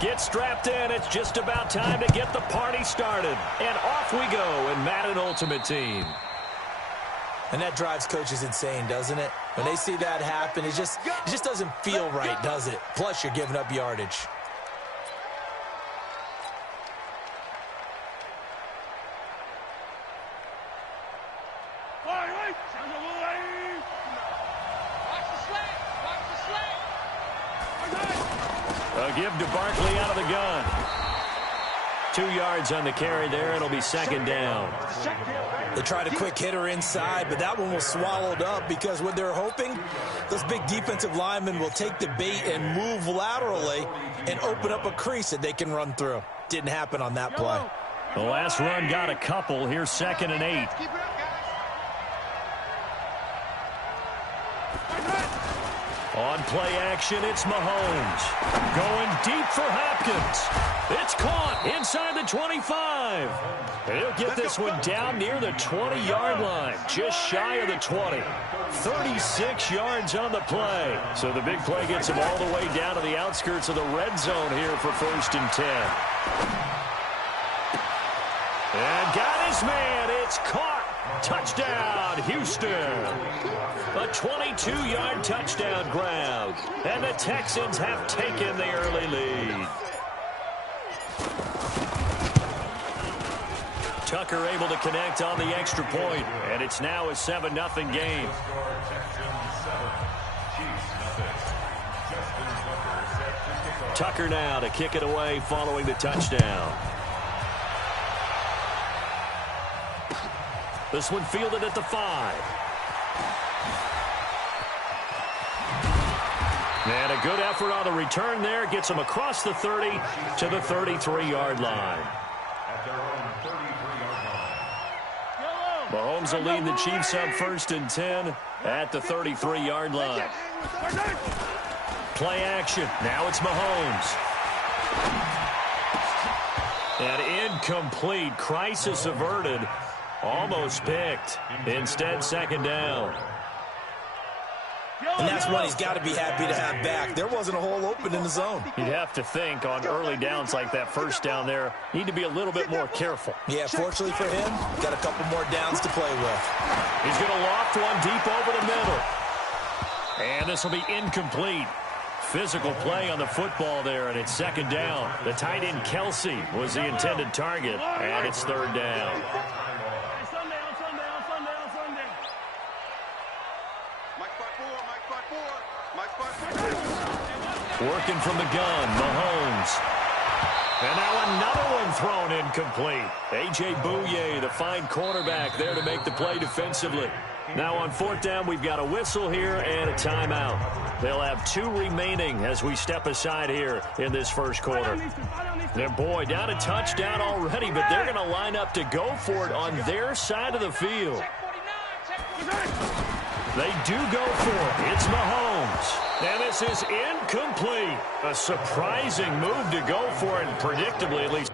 Get strapped in. It's just about time to get the party started. And off we go in Madden Ultimate Team. And that drives coaches insane, doesn't it? When they see that happen, it just doesn't feel right, does it? Plus, you're giving up yardage. A give to Barkley out of the gun. 2 yards on the carry there. It'll be second down. They tried a quick hitter inside, but that one was swallowed up because what they're hoping, those big defensive linemen will take the bait and move laterally and open up a crease that they can run through. Didn't happen on that play. The last run got a couple. Here's 2nd and 8. On play action, it's Mahomes. Going deep for Hopkins. It's caught inside the 25. He'll get this one down near the 20-yard line, just shy of the 20. 36 yards on the play. So the big play gets him all the way down to the outskirts of the red zone here for 1st and 10. And got his man. It's caught. Touchdown, Houston. A 22-yard touchdown grab. And the Texans have taken the early lead. Tucker able to connect on the extra point, and it's now a 7-0 game. Tucker now to kick it away following the touchdown. This one fielded at the 5. And a good effort on the return there. Gets him across the 30 to the 33-yard line. Mahomes will lead the Chiefs up 1st and 10 at the 33-yard line. Play action. Now it's Mahomes. And incomplete. Crisis averted. Almost picked. Instead, 2nd down. And that's one he's got to be happy to have back. There wasn't a hole open in the zone. You'd have to think on early downs like that 1st down there, need to be a little bit more careful. Yeah, fortunately for him, got a couple more downs to play with. He's going to loft one deep over the middle. And this will be incomplete. Physical play on the football there, and it's 2nd down. The tight end Kelsey was the intended target, and it's 3rd down. Working from the gun, Mahomes. And now another one thrown incomplete. A.J. Bouye, the fine cornerback, there to make the play defensively. Now on 4th down, we've got a whistle here and a timeout. They'll have 2 remaining as we step aside here in this 1st quarter. And boy, down a touchdown already, but they're going to line up to go for it on their side of the field. They do go for it. It's Mahomes. And this is incomplete. A surprising move to go for it, predictably at least.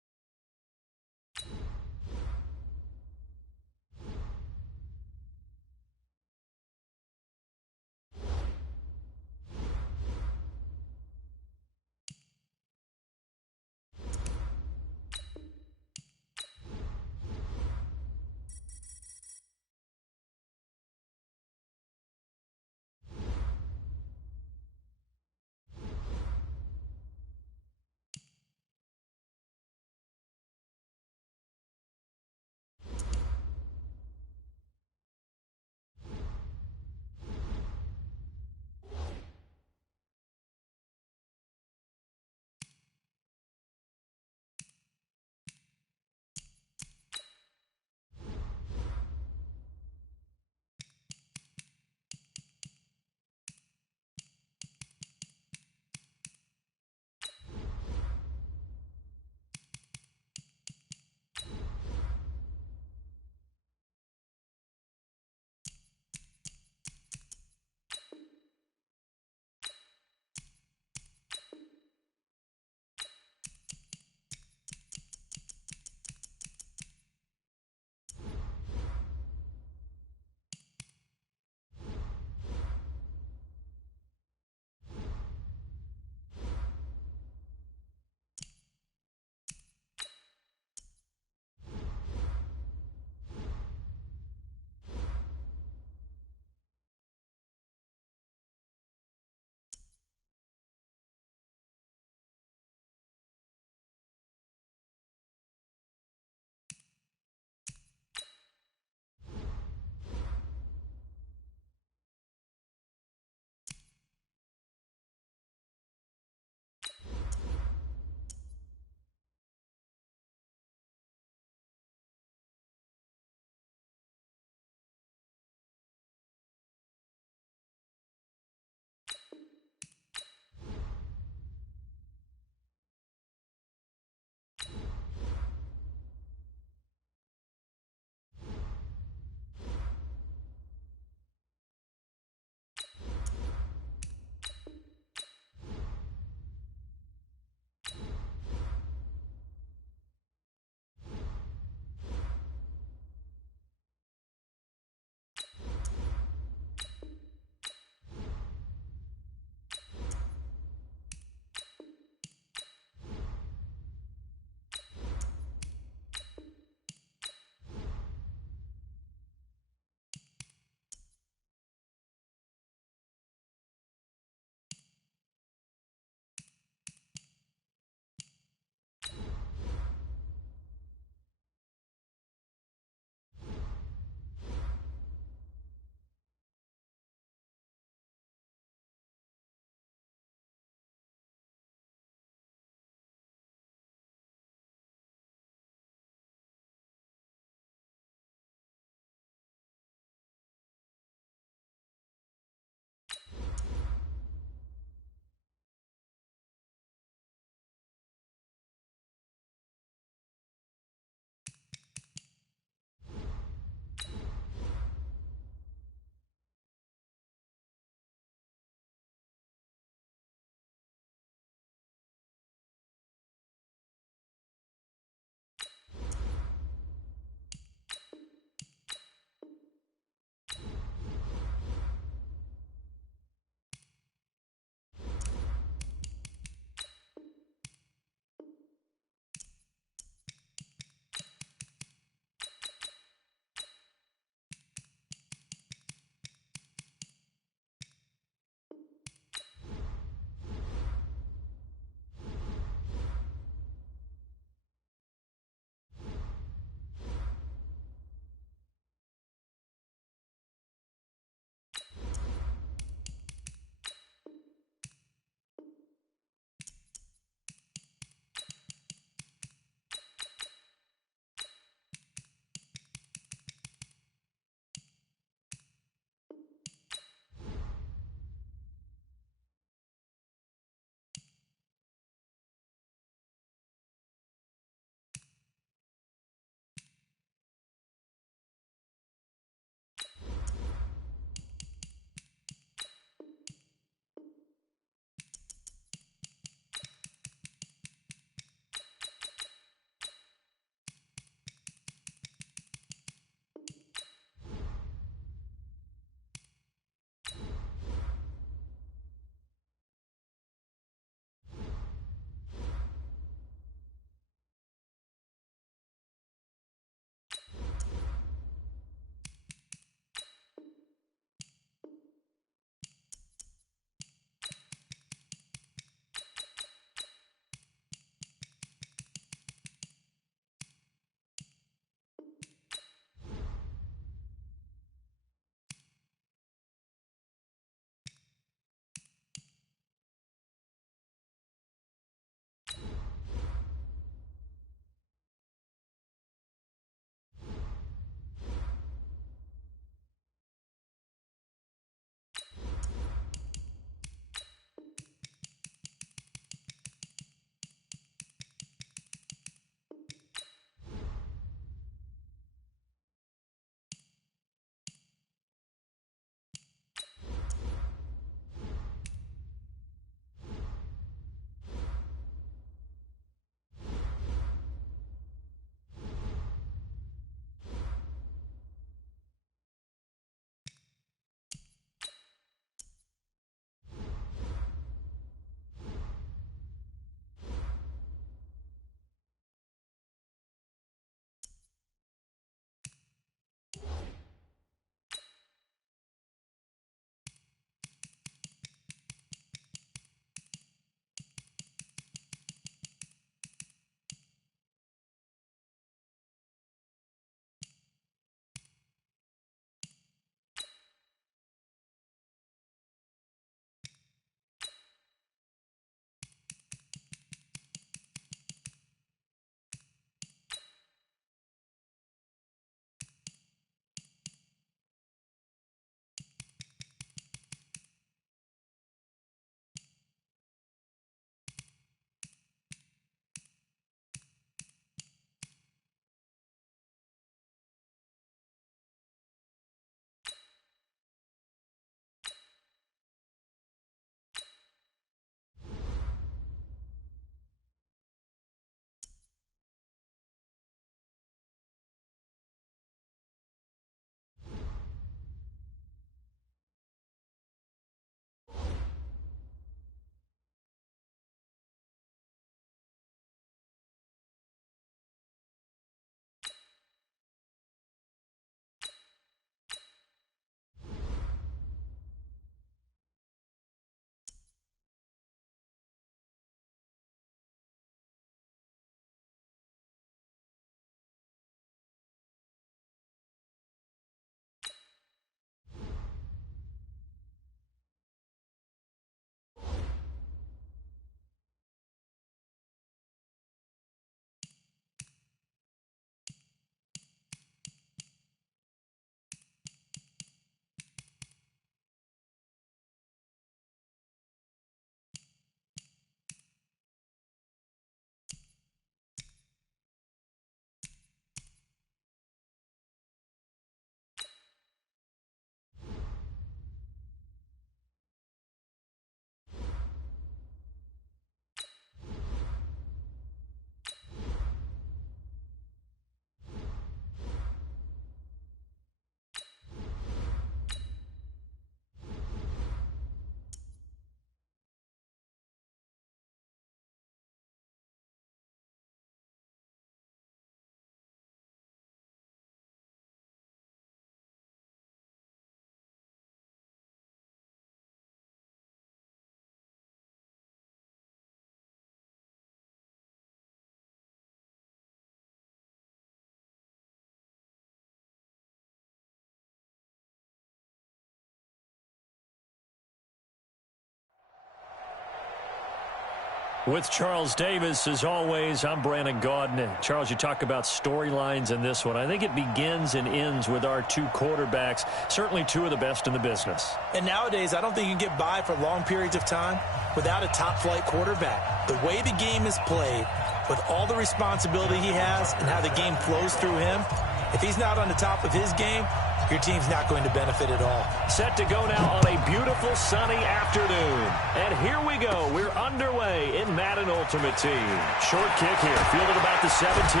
With Charles Davis, as always, I'm Brandon Gaudin. Charles, you talk about storylines in this one. I think it begins and ends with our two quarterbacks, certainly two of the best in the business. And nowadays, I don't think you can get by for long periods of time without a top-flight quarterback. The way the game is played, with all the responsibility he has and how the game flows through him, if he's not on the top of his game, your team's not going to benefit at all. Set to go now on a beautiful sunny afternoon. And here we go. We're underway in Madden Ultimate Team. Short kick here, fielded about the 17.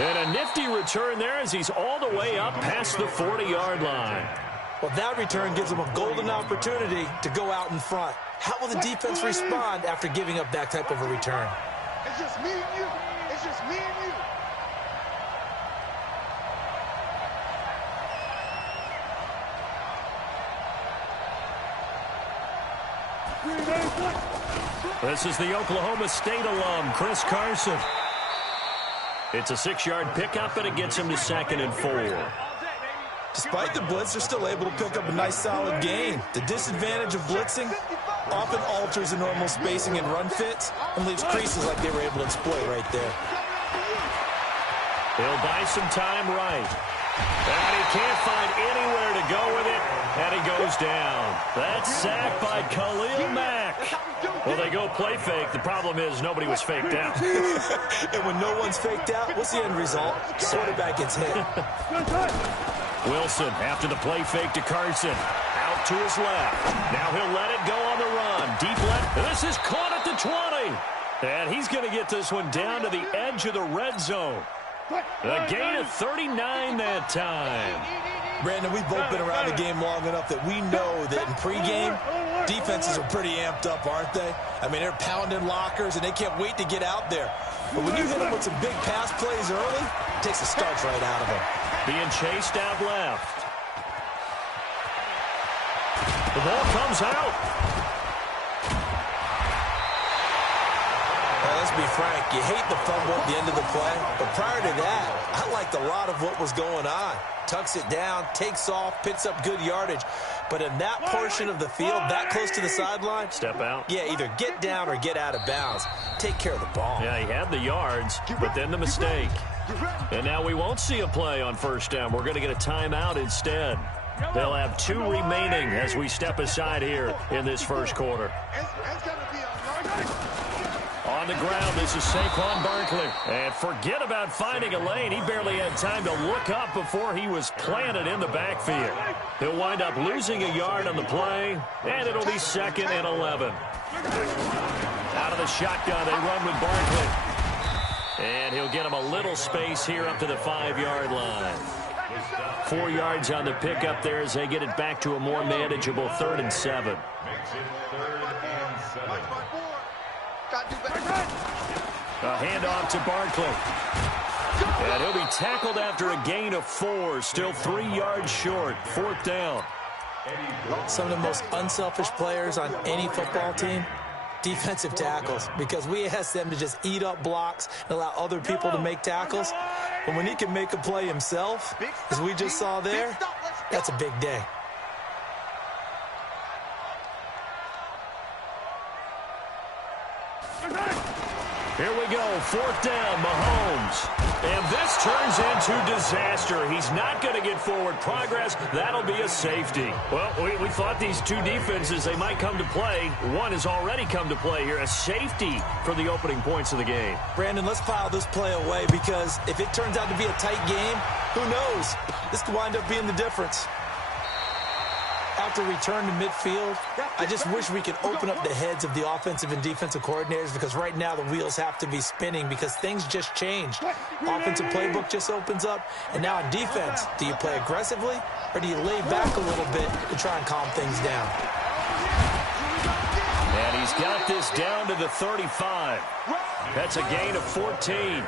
And a nifty return there as he's all the way up past the 40-yard line. Well, that return gives him a golden opportunity to go out in front. How will the defense respond after giving up that type of a return? It's just me and you. It's just me and you. This is the Oklahoma State alum, Chris Carson. It's a 6-yard pickup, and it gets him to 2nd and 4. Despite the blitz, they're still able to pick up a nice, solid gain. The disadvantage of blitzing often alters the normal spacing and run fits and leaves creases like they were able to exploit right there. He'll buy some time right. And he can't find anywhere to go with it, and he goes down. That's sacked by Khalil Mack. Well, they go play fake. The problem is nobody was faked out. And when no one's faked out, what's the end result? The quarterback gets hit. Wilson, after the play fake to Carson, out to his left. Now he'll let it go on the run. Deep left. This is caught at the 20. And he's going to get this one down to the edge of the red zone. A gain of 39 that time. Brandon, we've both been around the game long enough that we know that in pregame, defenses are pretty amped up, aren't they? I mean, they're pounding lockers, and they can't wait to get out there. But when you hit them with some big pass plays early, it takes the starch right out of them. Being chased out left. The ball comes out. Let's be frank, you hate the fumble at the end of the play, but prior to that, I liked a lot of what was going on. Tucks it down, takes off, picks up good yardage. But in that portion of the field, that close to the sideline, step out. Yeah, either get down or get out of bounds. Take care of the ball. Yeah, he had the yards, but then the mistake. And now we won't see a play on first down. We're going to get a timeout instead. They'll have 2 remaining as we step aside here in this first quarter. On the ground, this is Saquon Barkley. And forget about finding a lane. He barely had time to look up before he was planted in the backfield. He'll wind up losing a yard on the play, and it'll be 2nd and 11. Out of the shotgun, they run with Barkley. And he'll get him a little space here up to the 5-yard line. 4 yards on the pickup there as they get it back to a more manageable 3rd and 7. A handoff to Barkley. And he'll be tackled after a gain of 4. Still 3 yards short. 4th down. Some of the most unselfish players on any football team, defensive tackles, because we ask them to just eat up blocks and allow other people to make tackles. But when he can make a play himself, as we just saw there, that's a big day. Here we go, 4th down, Mahomes. And this turns into disaster. He's not going to get forward progress. That'll be a safety. Well, we thought these two defenses, they might come to play. One has already come to play here. A safety for the opening points of the game. Brandon, let's file this play away because if it turns out to be a tight game, who knows? This could wind up being the difference. After return to midfield, I just wish we could open up the heads of the offensive and defensive coordinators because right now the wheels have to be spinning because things just changed. Offensive playbook just opens up, and now in defense, do you play aggressively or do you lay back a little bit to try and calm things down? And he's got this down to the 35. That's a gain of 14.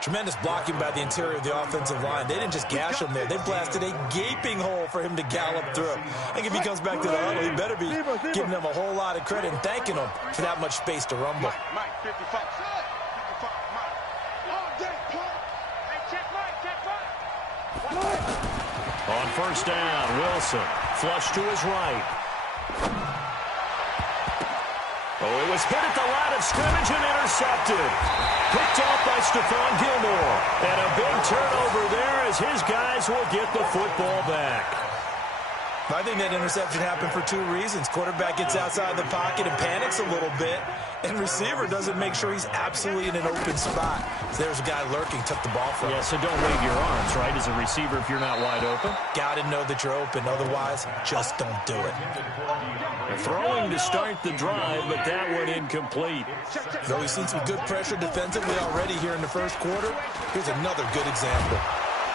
Tremendous blocking by the interior of the offensive line. They didn't just gash him there. They blasted a gaping hole for him to gallop through. I think if he comes back to the huddle, he better be giving them a whole lot of credit and thanking them for that much space to rumble. On first down, Wilson. Flush to his right. Oh, it was hit at the line of scrimmage and intercepted. Picked off by Stephon Gilmore. And a big turnover there as his guys will get the football back. I think that interception happened for two reasons. Quarterback gets outside the pocket and panics a little bit, and receiver doesn't make sure he's absolutely in an open spot. So there's a guy lurking, took the ball from him. Yeah, so don't wave your arms, right, as a receiver if you're not wide open. Got to know that you're open. Otherwise, just don't do it. Throwing to start the drive, but that one incomplete. Though we've seen some good pressure defensively already here in the first quarter, here's another good example.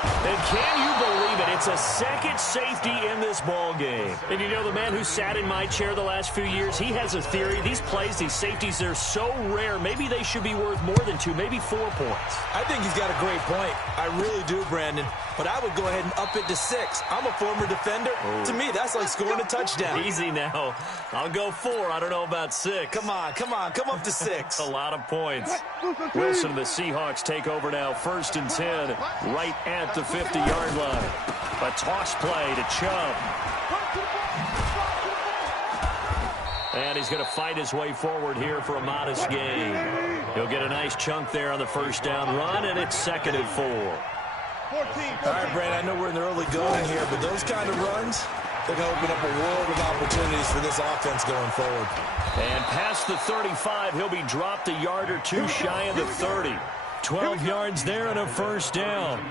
And can you believe it? It's a second safety in this ball game. And you know, the man who sat in my chair the last few years, he has a theory. These plays, these safeties, they're so rare. Maybe they should be worth more than 2, maybe 4 points. I think he's got a great point. I really do, Brandon. But I would go ahead and up it to 6. I'm a former defender. Oh. To me, that's like scoring a touchdown. Easy now. I'll go 4. I don't know about 6. Come on. Come up to 6. A lot of points. Wilson and the Seahawks take over now. 1st and 10, right at the 50-yard line. A toss play to Chubb. And he's going to fight his way forward here for a modest gain. He'll get a nice chunk there on the first down run, and it's 2nd and 4. All right, Brad, I know we're in the early going here, but those kind of runs, they're going to open up a world of opportunities for this offense going forward. And past the 35, he'll be dropped a yard or 2 shy of the 30. 12 yards there and a first down.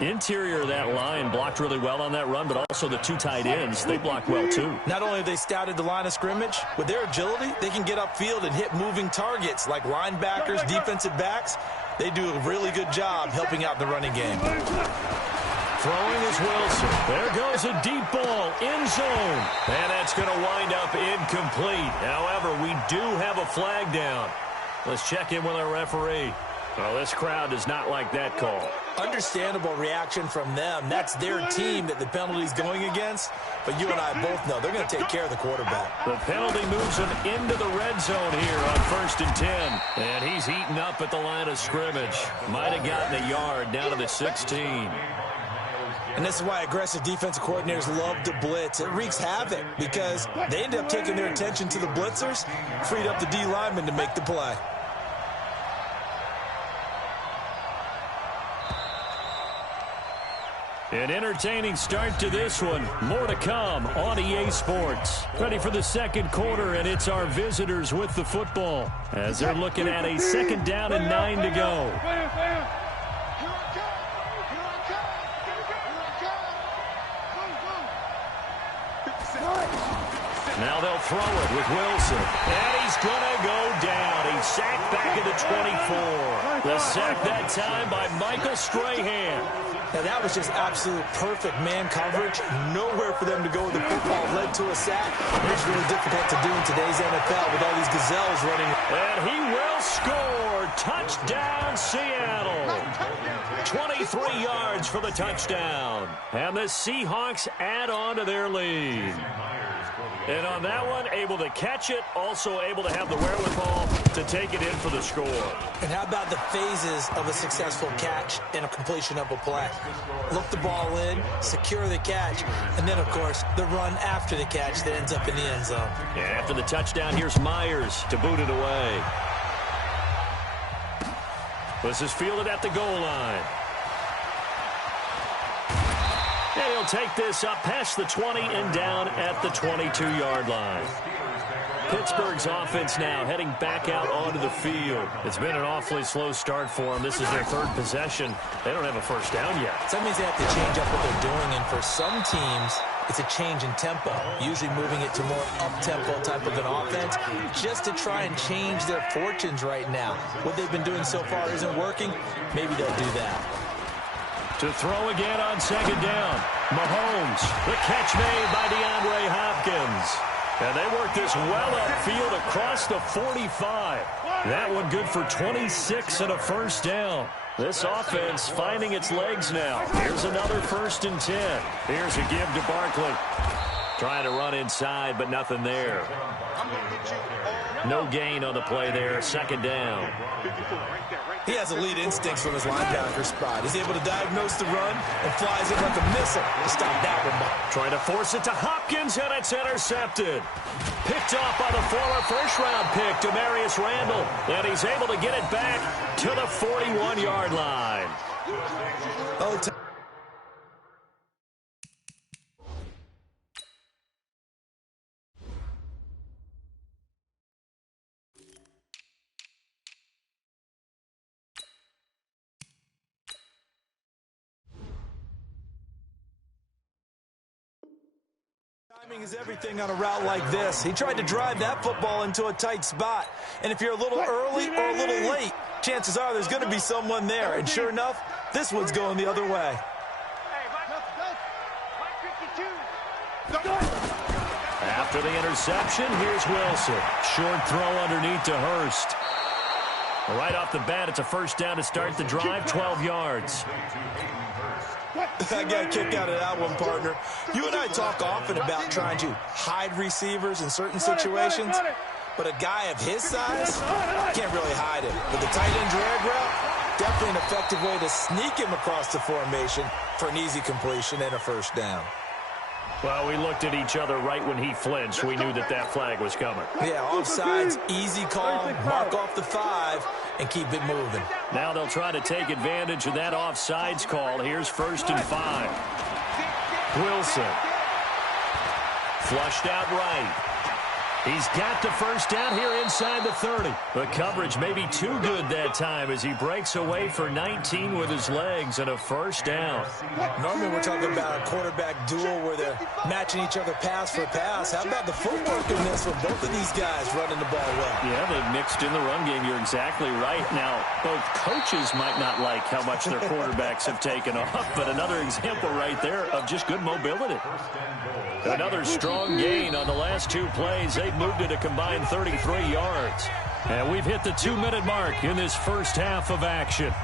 Interior of that line blocked really well on that run, but also the 2 tight ends, they blocked well too. Not only have they scouted the line of scrimmage, with their agility, they can get upfield and hit moving targets like linebackers, defensive backs. They do a really good job helping out the running game. Throwing is Wilson. There goes a deep ball, end zone. And that's going to wind up incomplete. However, we do have a flag down. Let's check in with our referee. Well, this crowd does not like that call. Understandable reaction from them. That's their team that the penalty's going against. But you and I both know they're going to take care of the quarterback. The penalty moves him into the red zone here on 1st and 10. And he's eaten up at the line of scrimmage. Might have gotten a yard down to the 16. And this is why aggressive defensive coordinators love to blitz. It wreaks havoc because they end up taking their attention to the blitzers, freed up the D lineman to make the play. An entertaining start to this one. More to come on EA Sports. Ready for the second quarter, and it's our visitors with the football as they're looking at a 2nd down and 9 to go. Now they'll throw it with Wilson. And he's going to go down. He's sacked back at the 24. The sack that time by Michael Strahan. Now that was just absolute perfect man coverage. Nowhere for them to go with the football. Led to a sack. It's really difficult to do in today's NFL with all these gazelles running. And he will score. Touchdown, Seattle. 23 yards for the touchdown. And the Seahawks add on to their lead. And on that one, able to catch it, also able to have the wherewithal to take it in for the score. And how about the phases of a successful catch and a completion of a play? Look the ball in, secure the catch, and then, of course, the run after the catch that ends up in the end zone. And after the touchdown, here's Myers to boot it away. This is fielded at the goal line. And he'll take this up past the 20 and down at the 22-yard line. Pittsburgh's offense now heading back out onto the field. It's been an awfully slow start for them. This is their 3rd possession. They don't have a first down yet. So that means they have to change up what they're doing, and for some teams, it's a change in tempo, usually moving it to more up-tempo type of an offense, just to try and change their fortunes right now. What they've been doing so far isn't working. Maybe they'll do that. To throw again on 2nd down. Mahomes, the catch made by DeAndre Hopkins. And they work this well upfield across the 45. That one good for 26 and a first down. This offense finding its legs now. Here's another 1st and 10. Here's a give to Barkley. Trying to run inside, but nothing there. No gain on the play there. 2nd down. He has elite instincts from his linebacker spot. He's able to diagnose the run and flies in like a missile to stop that one. Trying to force it to Hopkins, and it's intercepted. Picked off by the former first-round pick, Demarius Randall. And he's able to get it back to the 41-yard line. Timing is everything on a route like this. He tried to drive that football into a tight spot. And if you're a little early or a little late, chances are there's going to be someone there. And sure enough, this one's going the other way. After the interception, here's Wilson. Short throw underneath to Hurst. Right off the bat, it's a first down to start the drive, 12 yards. I got a kick out of that one, partner. You and I talk often about trying to hide receivers in certain situations, but a guy of his size can't really hide him. But the tight end drag route, definitely an effective way to sneak him across the formation for an easy completion and a first down. Well, we looked at each other right when he flinched. We knew that that flag was coming. Yeah, offsides, easy call, mark off the 5, and keep it moving. Now they'll try to take advantage of that offsides call. Here's 1st and 5. Wilson. Flushed out right. He's got the first down here inside the 30. The coverage may be too good that time as he breaks away for 19 with his legs and a first down. Normally we're talking about a quarterback duel where they're matching each other pass for pass. How about the footwork in this with both of these guys running the ball well? Yeah, they've mixed in the run game. You're exactly right. Now, both coaches might not like how much their quarterbacks have taken off, but another example right there of just good mobility. Another strong gain on the last 2 plays. They've moved it a combined 33 yards. And we've hit the 2-minute mark in this first half of action.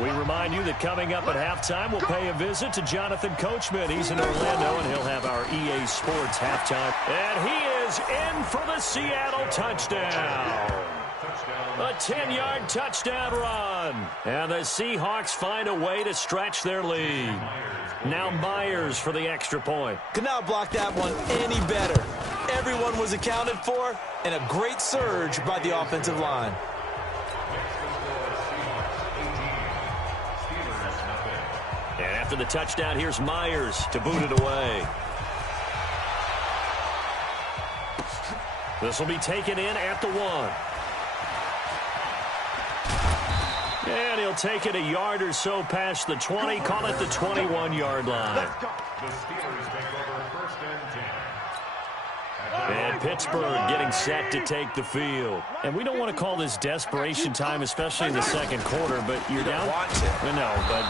We remind you that coming up at halftime, we'll pay a visit to Jonathan Coachman. He's in Orlando, and he'll have our EA Sports halftime. And he is in for the Seattle touchdown. A 10-yard touchdown run. And the Seahawks find a way to stretch their lead. Now Myers for the extra point. Could not block that one any better. Everyone was accounted for, and a great surge by the offensive line. And after the touchdown, here's Myers to boot it away. This will be taken in at the 1. And he'll take it a yard or so past the 20, call it the 21-yard line. The Steelers take over 1st and 10. And Pittsburgh getting set to take the field. And we don't want to call this desperation time, especially in the second quarter, but you're down. No, but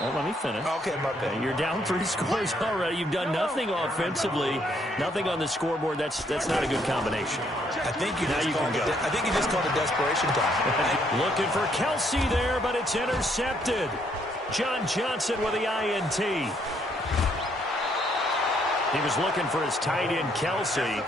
well, let me finish. Okay. You're down 3 scores already. You've done nothing offensively, nothing on the scoreboard. That's not a good combination. I think you just called it desperation time. Looking for Kelsey there, but it's intercepted. John Johnson with the INT. He was looking for his tight end, Kelsey.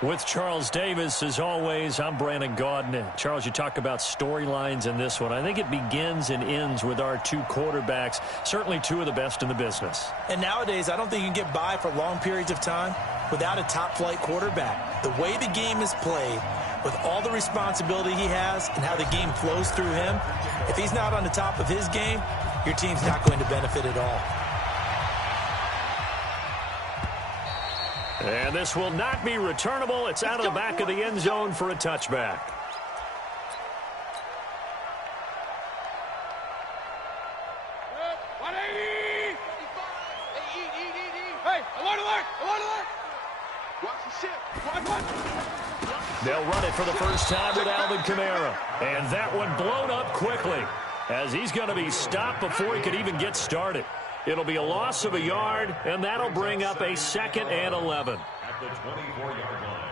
With Charles Davis, as always, I'm Brandon Gaudin. Charles, you talk about storylines in this one. I think it begins and ends with our two quarterbacks, certainly two of the best in the business. And nowadays, I don't think you can get by for long periods of time without a top-flight quarterback. The way the game is played, with all the responsibility he has and how the game flows through him, if he's not on the top of his game, your team's not going to benefit at all. And this will not be returnable. It's out of the back of the end zone for a touchback. They'll run it for the first time with Alvin Kamara. And that one blown up quickly as he's going to be stopped before he could even get started. It'll be a loss of a yard, and that'll bring up a 2nd and 11. At the 24-yard line.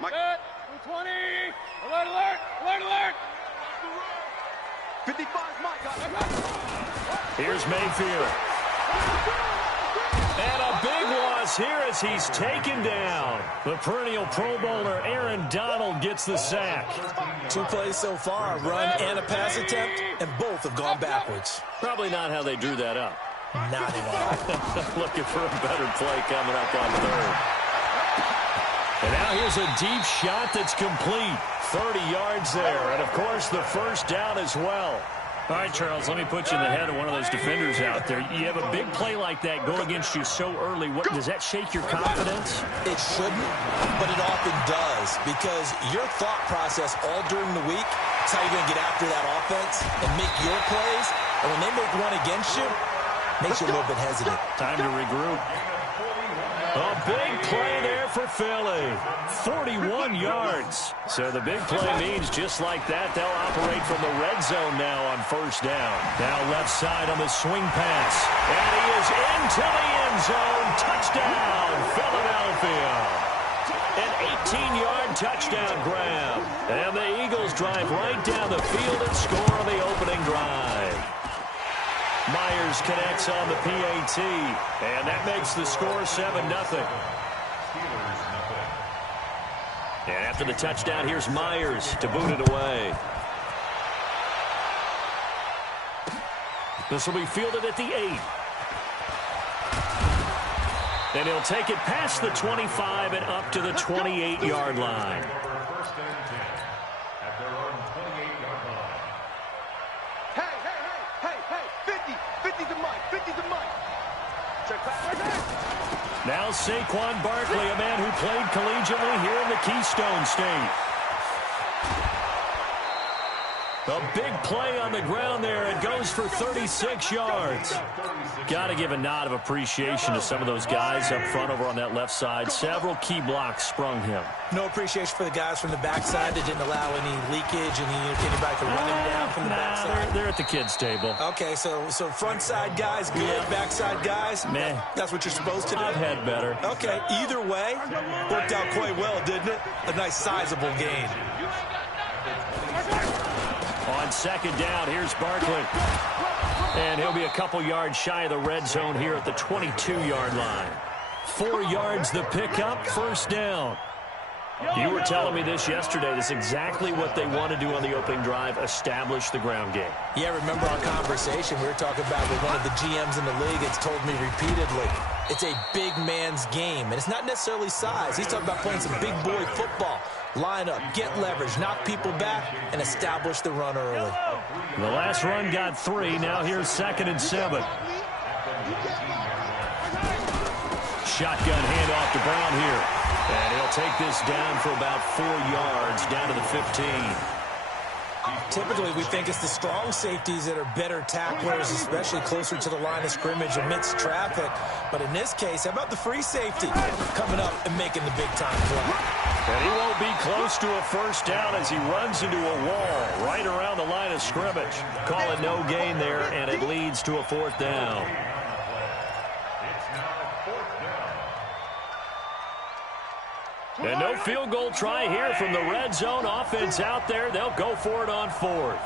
Mike. 20. Alert, alert, alert, alert. 55, Mike. Here's Mayfield. And a big loss here as he's taken down. The perennial Pro Bowler Aaron Donald gets the sack. 2 plays so far, a run and a pass attempt, and both have gone backwards. Probably not how they drew that up. Not at all. Looking for a better play coming up on 3rd. And now here's a deep shot that's complete. 30 yards there. And, of course, the first down as well. All right, Charles, let me put you in the head of one of those defenders out there. You have a big play like that go against you so early. Does that shake your confidence? It shouldn't, but it often does, because your thought process all during the week is how you're going to get after that offense and make your plays. And when they make one against you, it makes you a little bit hesitant. Time to regroup. A big play there for Philly. 41 yards. So the big play means just like that, they'll operate from the red zone now on 1st down. Now left side on the swing pass. And he is into the end zone. Touchdown, Philadelphia. An 18-yard touchdown grab. And the Eagles drive right down the field and score on the opening drive. Myers connects on the PAT, and that makes the score 7-0. And after the touchdown, here's Myers to boot it away. This will be fielded at the 8. And he'll take it past the 25 and up to the 28-yard line. Now Saquon Barkley, a man who played collegiately here in the Keystone State. A big play on the ground there. It goes for 36 yards. Got to give a nod of appreciation to some of those guys up front over on that left side. Several key blocks sprung him. No appreciation for the guys from the backside that didn't allow any leakage and anybody to run him down from the backside. They're at the kids' table. Okay, so front side guys good, backside guys, meh. That's what you're supposed to do? I've had better. Okay, either way, worked out quite well, didn't it? A nice sizable gain. On 2nd down, here's Barkley. And he'll be a couple yards shy of the red zone here at the 22-yard line. 4 yards the pickup, 1st down. You were telling me this yesterday. This is exactly what they want to do on the opening drive, establish the ground game. Yeah, remember our conversation we were talking about with one of the GMs in the league that's told me repeatedly, it's a big man's game. And it's not necessarily size. He's talking about playing some big boy football. Line up, get leverage, knock people back, and establish the run early. The last run got 3. Now here's 2nd and 7. Shotgun handoff to Brown here. And he'll take this down for about 4 yards, down to the 15. Typically, we think it's the strong safeties that are better tacklers, especially closer to the line of scrimmage amidst traffic. But in this case, how about the free safety coming up and making the big-time play? And he won't be close to a 1st down as he runs into a wall right around the line of scrimmage. Call it no gain there, and it leads to a 4th down. And no field goal try here from the red zone. Offense out there. They'll go for it on 4th.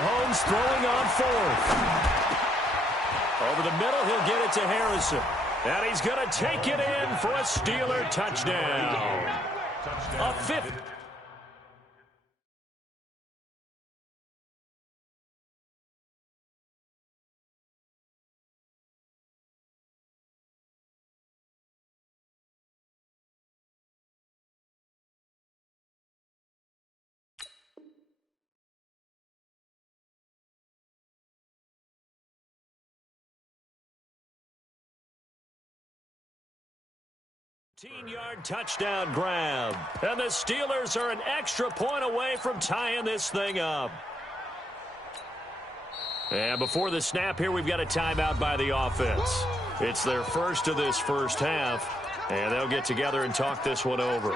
Mahomes throwing on fourth. Over the middle, he'll get it to Harrison. And he's going to take it in for a Steeler touchdown. A fifth. Yard touchdown grab. And the Steelers are an extra point away from tying this thing up. And before the snap here, we've got a timeout by the offense. It's their first of this first half, and they'll get together and talk this one over.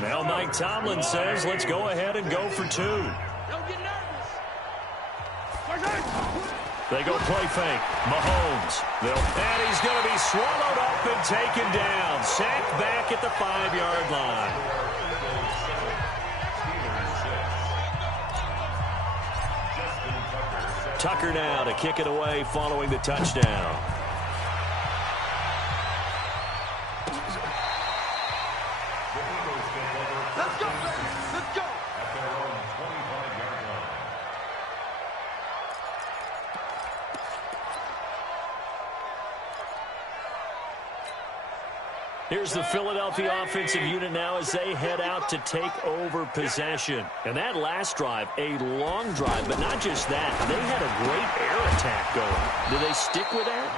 Now Mike Tomlin says, let's go ahead and go for two. Don't get nervous. They go play fake. Mahomes. And he's going to be swallowed up and taken down. Sacked back at the 5-yard line. Tucker now to kick it away following the touchdown. Let's go, baby. Let's go. At their own 25-yard line. Here's the Philadelphia offensive unit now as they head out to take over possession. And that last drive, a long drive, but not just that. They had a great air attack going. Do they stick with that?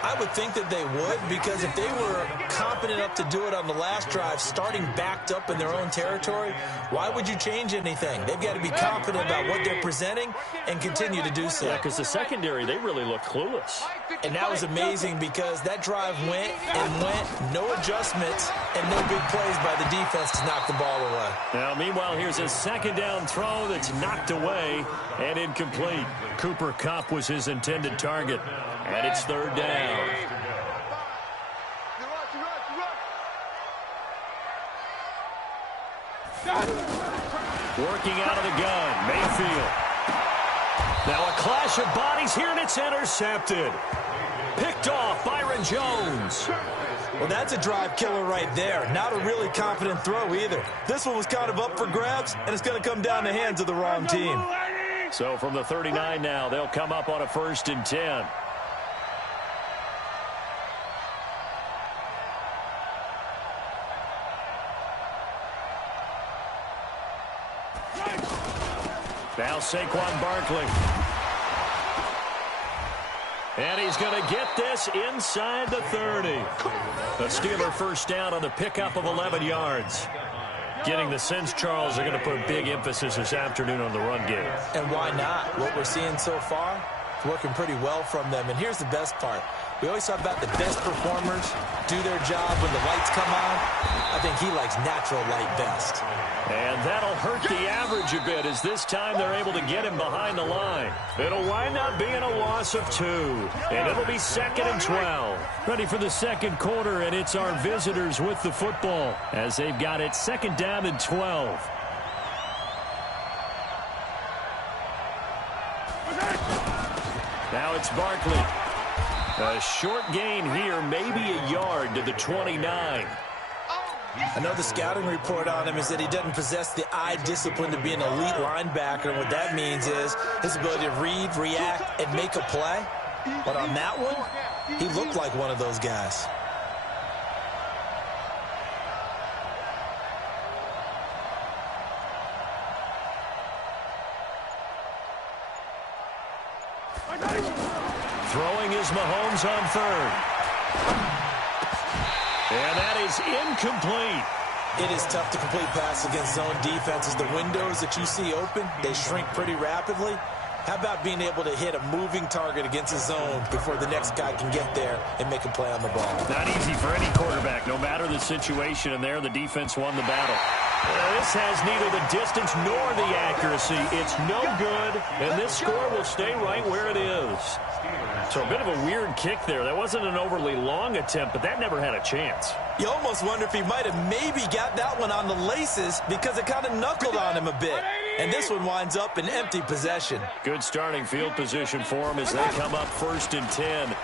I would think that they would, because if they were confident enough to do it on the last drive, starting backed up in their own territory, why would you change anything? They've got to be confident about what they're presenting and continue to do so. Yeah, because the secondary, they really look clueless. And that was amazing because that drive went and went, no adjustments, and no big plays by the defense to knock the ball away. Now, meanwhile, here's a second down throw that's knocked away and incomplete. Cooper Kupp was his intended target, and it's third down. Working out of the gun, Mayfield. Now a clash of bodies here, and it's intercepted. Picked off, Byron Jones. Well, that's a drive killer right there. Not a really confident throw either. This one was kind of up for grabs, and it's going to come down the hands of the wrong team. So from the 39 now, they'll come up on a 1st and 10. Now Saquon Barkley. And he's going to get this inside the 30. A Steeler first down on the pickup of 11 yards. Getting the sense, Charles, are going to put big emphasis this afternoon on the run game. And why not? What we're seeing so far, it's working pretty well from them. And here's the best part. We always talk about the best performers do their job when the lights come on. I think he likes natural light best. And that'll hurt the average a bit as this time they're able to get him behind the line. It'll wind up being a loss of 2. And it'll be 2nd and 12. Ready for the second quarter, and it's our visitors with the football as they've got it 2nd down and 12. Now it's Barkley. A short gain here, maybe a yard to the 29. I know the scouting report on him is that he doesn't possess the eye discipline to be an elite linebacker. And what that means is his ability to read, react, and make a play. But on that one, he looked like one of those guys. Throwing is Mahomes on 3rd. And that is incomplete. It is tough to complete pass against zone defenses. The windows that you see open, they shrink pretty rapidly. How about being able to hit a moving target against a zone before the next guy can get there and make a play on the ball? Not easy for any quarterback, no matter the situation, and there the defense won the battle. This has neither the distance nor the accuracy. It's no good, and this score will stay right where it is. So a bit of a weird kick there. That wasn't an overly long attempt, but that never had a chance. You almost wonder if he might have maybe got that one on the laces because it kind of knuckled on him a bit. And this one winds up in empty possession. Good starting field position for him as they come up 1st and 10.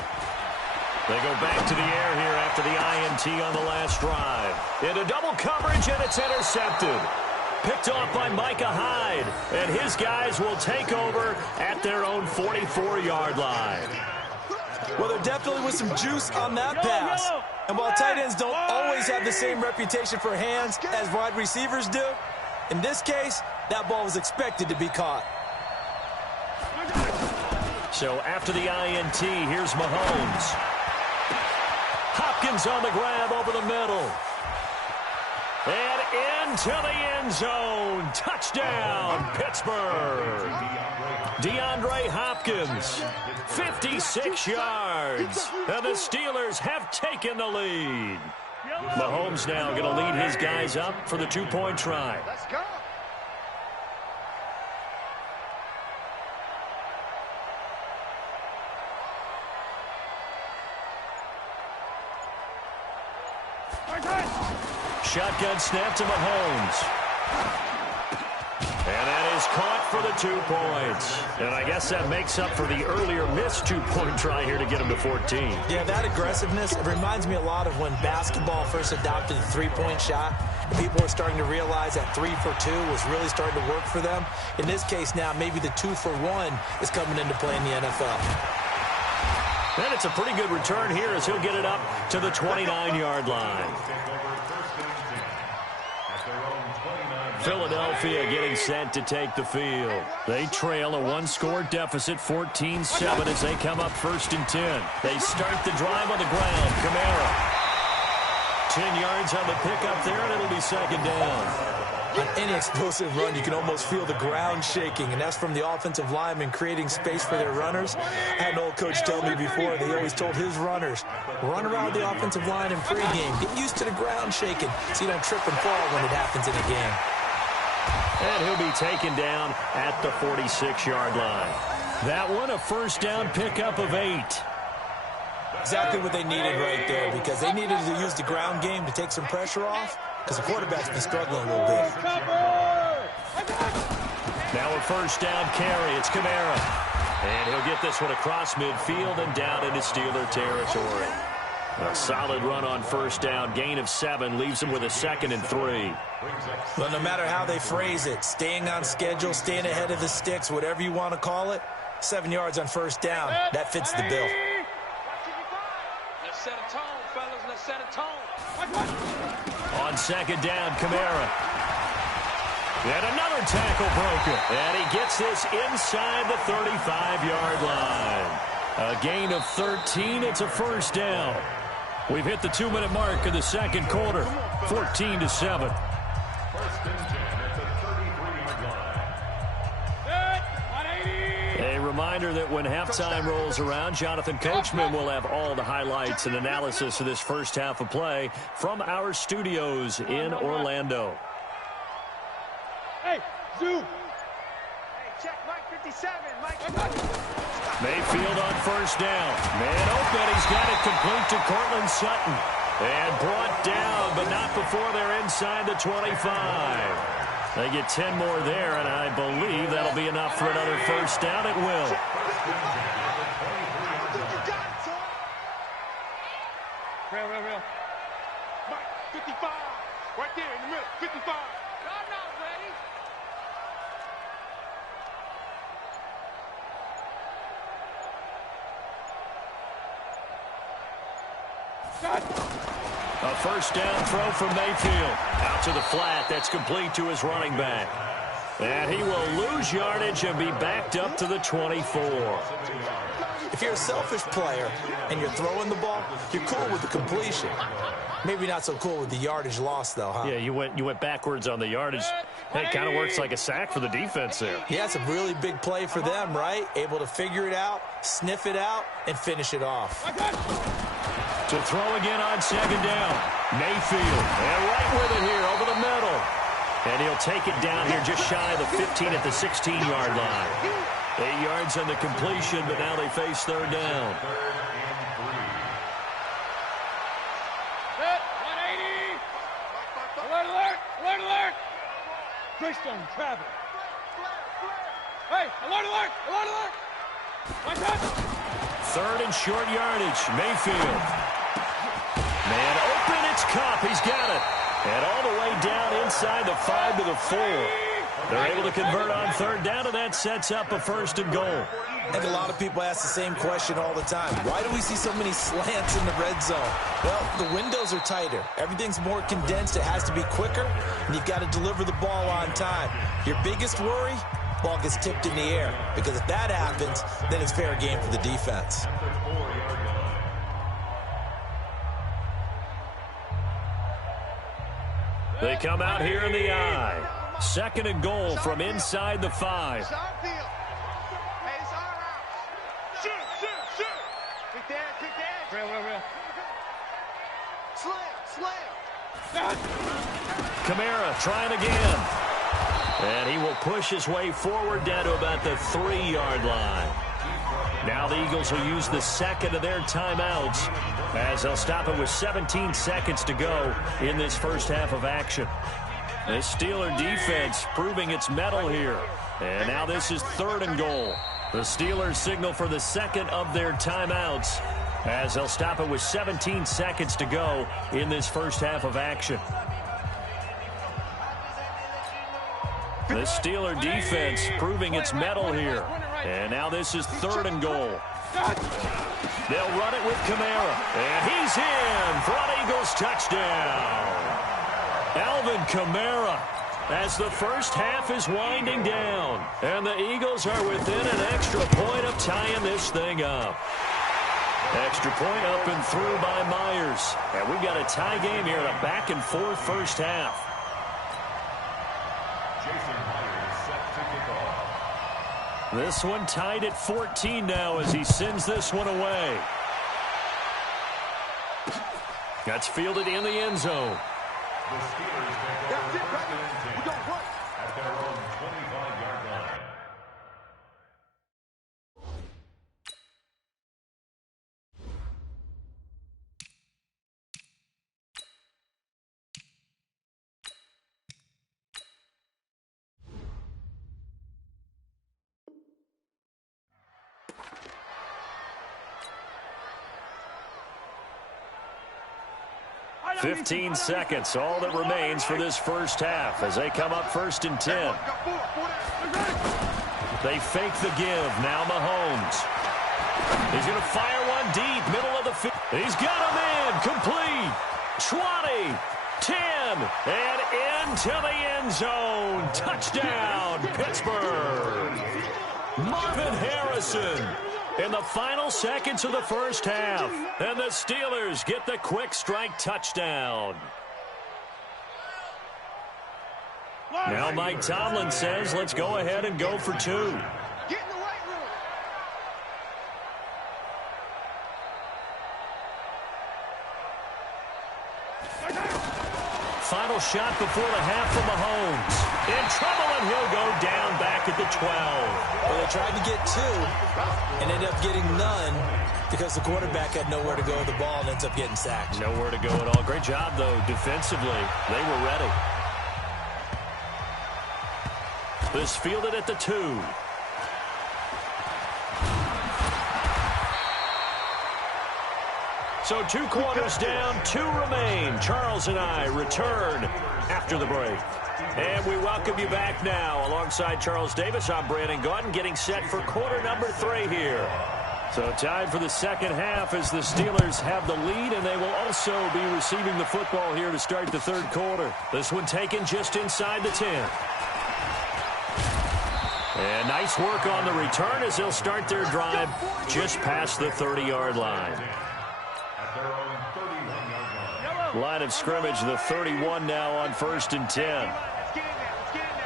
They go back to the air here after the INT on the last drive. Into double coverage, and it's intercepted. Picked off by Micah Hyde, and his guys will take over at their own 44-yard line. Well, there definitely was some juice on that pass. And while tight ends don't always have the same reputation for hands as wide receivers do, in this case, that ball was expected to be caught. So after the INT, here's Mahomes. Hopkins on the grab over the middle. And into the end zone. Touchdown, Pittsburgh. DeAndre Hopkins, 56 yards. And the Steelers have taken the lead. Mahomes now going to lead his guys up for the 2-point try. Let's go. Shotgun snap to Mahomes. And that is caught for the 2 points. And I guess that makes up for the earlier missed 2-point try here to get him to 14. Yeah, that aggressiveness, it reminds me a lot of when basketball first adopted the 3-point shot. And people were starting to realize that 3 for 2 was really starting to work for them. In this case now, maybe the 2 for 1 is coming into play in the NFL. And it's a pretty good return here as he'll get it up to the 29-yard line. Philadelphia getting set to take the field. They trail a 1-score deficit, 14-7 as they come up 1st and 10. They start the drive on the ground. Kamara. 10 yards on the pickup there, and it'll be 2nd down. On any explosive run, you can almost feel the ground shaking, and that's from the offensive linemen creating space for their runners. I had an old coach tell me before, they always told his runners, run around the offensive line in pregame. Get used to the ground shaking so you don't trip and fall when it happens in a game. And he'll be taken down at the 46-yard line. That one, a 1st down pickup of 8. Exactly what they needed right there, because they needed to use the ground game to take some pressure off, because the quarterback's been struggling a little bit. Now a 1st down carry. It's Kamara. And he'll get this one across midfield and down into Steeler territory. A solid run on 1st down. Gain of 7 leaves him with a 2nd and 3. Well, no matter how they phrase it, staying on schedule, staying ahead of the sticks, whatever you want to call it, 7 yards on 1st down, that fits the bill. Let's set a tone, fellas. Let's set a tone. On 2nd down, Kamara. And another tackle broken. And he gets this inside the 35-yard line. A gain of 13. It's a 1st down. We've hit the 2-minute mark of the 2nd quarter. 14-7. A reminder that when halftime rolls around, Jonathan Coachman will have all the highlights and analysis of this first half of play from our studios in Orlando. Hey, Zoo. Hey, check Mike 57. Mike. Mayfield on 1st down. Man open. He's got it complete to Cortland Sutton. And brought down, but not before they're inside the 25. They get 10 more there, and I believe that'll be enough for another 1st down. It will. Real. Mike, 55. Right there in the middle. 55. I'm not ready. A 1st down throw from Mayfield. Out to the flat. That's complete to his running back. And he will lose yardage and be backed up to the 24. If you're a selfish player and you're throwing the ball, you're cool with the completion. Maybe not so cool with the yardage loss, though, huh? Yeah, you went backwards on the yardage. Hey, it kind of works like a sack for the defense there. Yeah, it's a really big play for them, right? Able to figure it out, sniff it out, and finish it off. To throw again on 2nd down. Mayfield. And right with it here over the middle. And he'll take it down here just shy of the 15 at the 16-yard line. 8 yards on the completion, but now they face third down. Set, 180. Alert, alert, alert, alert. Greystone, travel. Hey, alert, alert, alert, alert. Watch out. Third and short yardage. Mayfield. Man open, it's Cup. He's got it. And all the way down inside the 5 to the 4. They're able to convert on third down, and that sets up a first and goal. I think a lot of people ask the same question all the time. Why do we see so many slants in the red zone? Well, the windows are tighter. Everything's more condensed. It has to be quicker, and you've got to deliver the ball on time. Your biggest worry? Ball gets tipped in the air, because if that happens, then it's fair game for the defense. They come out here in the eye. Second and goal from inside the 5. It's our field. Hey, it's our house. Shoot, shoot, shoot. Quick dad, quick dad. Real, real, real. Slam, slam. Kamara trying again. And he will push his way forward down to about the 3-yard line. Now the Eagles will use the second of their timeouts as they'll stop it with 17 seconds to go in this first half of action. The Steeler defense proving its mettle here. And now this is third and goal. The Steelers signal for the second of their timeouts as they'll stop it with 17 seconds to go in this first half of action. The Steeler defense proving its mettle here. And now this is third and goal. They'll run it with Kamara. And he's in for an Eagles touchdown. Alvin Kamara as the first half is winding down. And the Eagles are within an extra point of tying this thing up. Extra point up and through by Myers. And we've got a tie game here in a back-and-forth first half. This one tied at 14 now as he sends this one away. That's fielded in the end zone. The Steelers take over first and 10 at their own 25-yard line. I 15 seconds, all that remains for this first half as they come up first and 10. They fake the give. Now Mahomes. He's going to fire one deep, middle of the field. He's got him in, complete. 20, 10, and into the end zone. Touchdown, Pittsburgh. Marvin Harrison in the final seconds of the first half. And the Steelers get the quick strike touchdown. Now Mike Tomlin says, let's go ahead and go for 2. Get in the weight room. Final shot before the half from Mahomes. In trouble, and he'll go down back at the 12. Well, they tried to get 2 and ended up getting none because the quarterback had nowhere to go with the ball and ends up getting sacked. Nowhere to go at all. Great job, though, defensively. They were ready. This fielded at the 2. So 2 quarters down, 2 remain. Charles and I return after the break. And we welcome you back now. Alongside Charles Davis, I'm Brandon Gaudin, getting set for quarter number 3 here. So time for the second half as the Steelers have the lead, and they will also be receiving the football here to start the third quarter. This one taken just inside the 10. And nice work on the return as they'll start their drive just past the 30-yard line. Line of scrimmage, the 31 now on first and 10. Let's get in there. Let's get in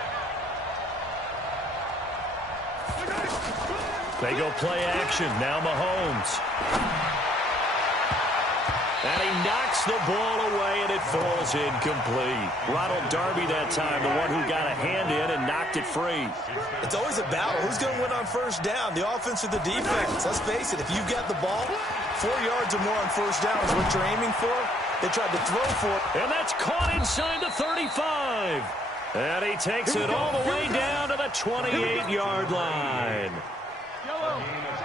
there. They go play action. Now Mahomes. And he knocks the ball away, and it falls incomplete. Ronald Darby that time, the one who got a hand in and knocked it free. It's always a battle. Who's going to win on first down, the offense or the defense? Let's face it, if you've got the ball, 4 yards or more on first down is what you're aiming for. They tried to throw for it. And that's caught inside the 35. And he takes it all the way down to the 28-yard line.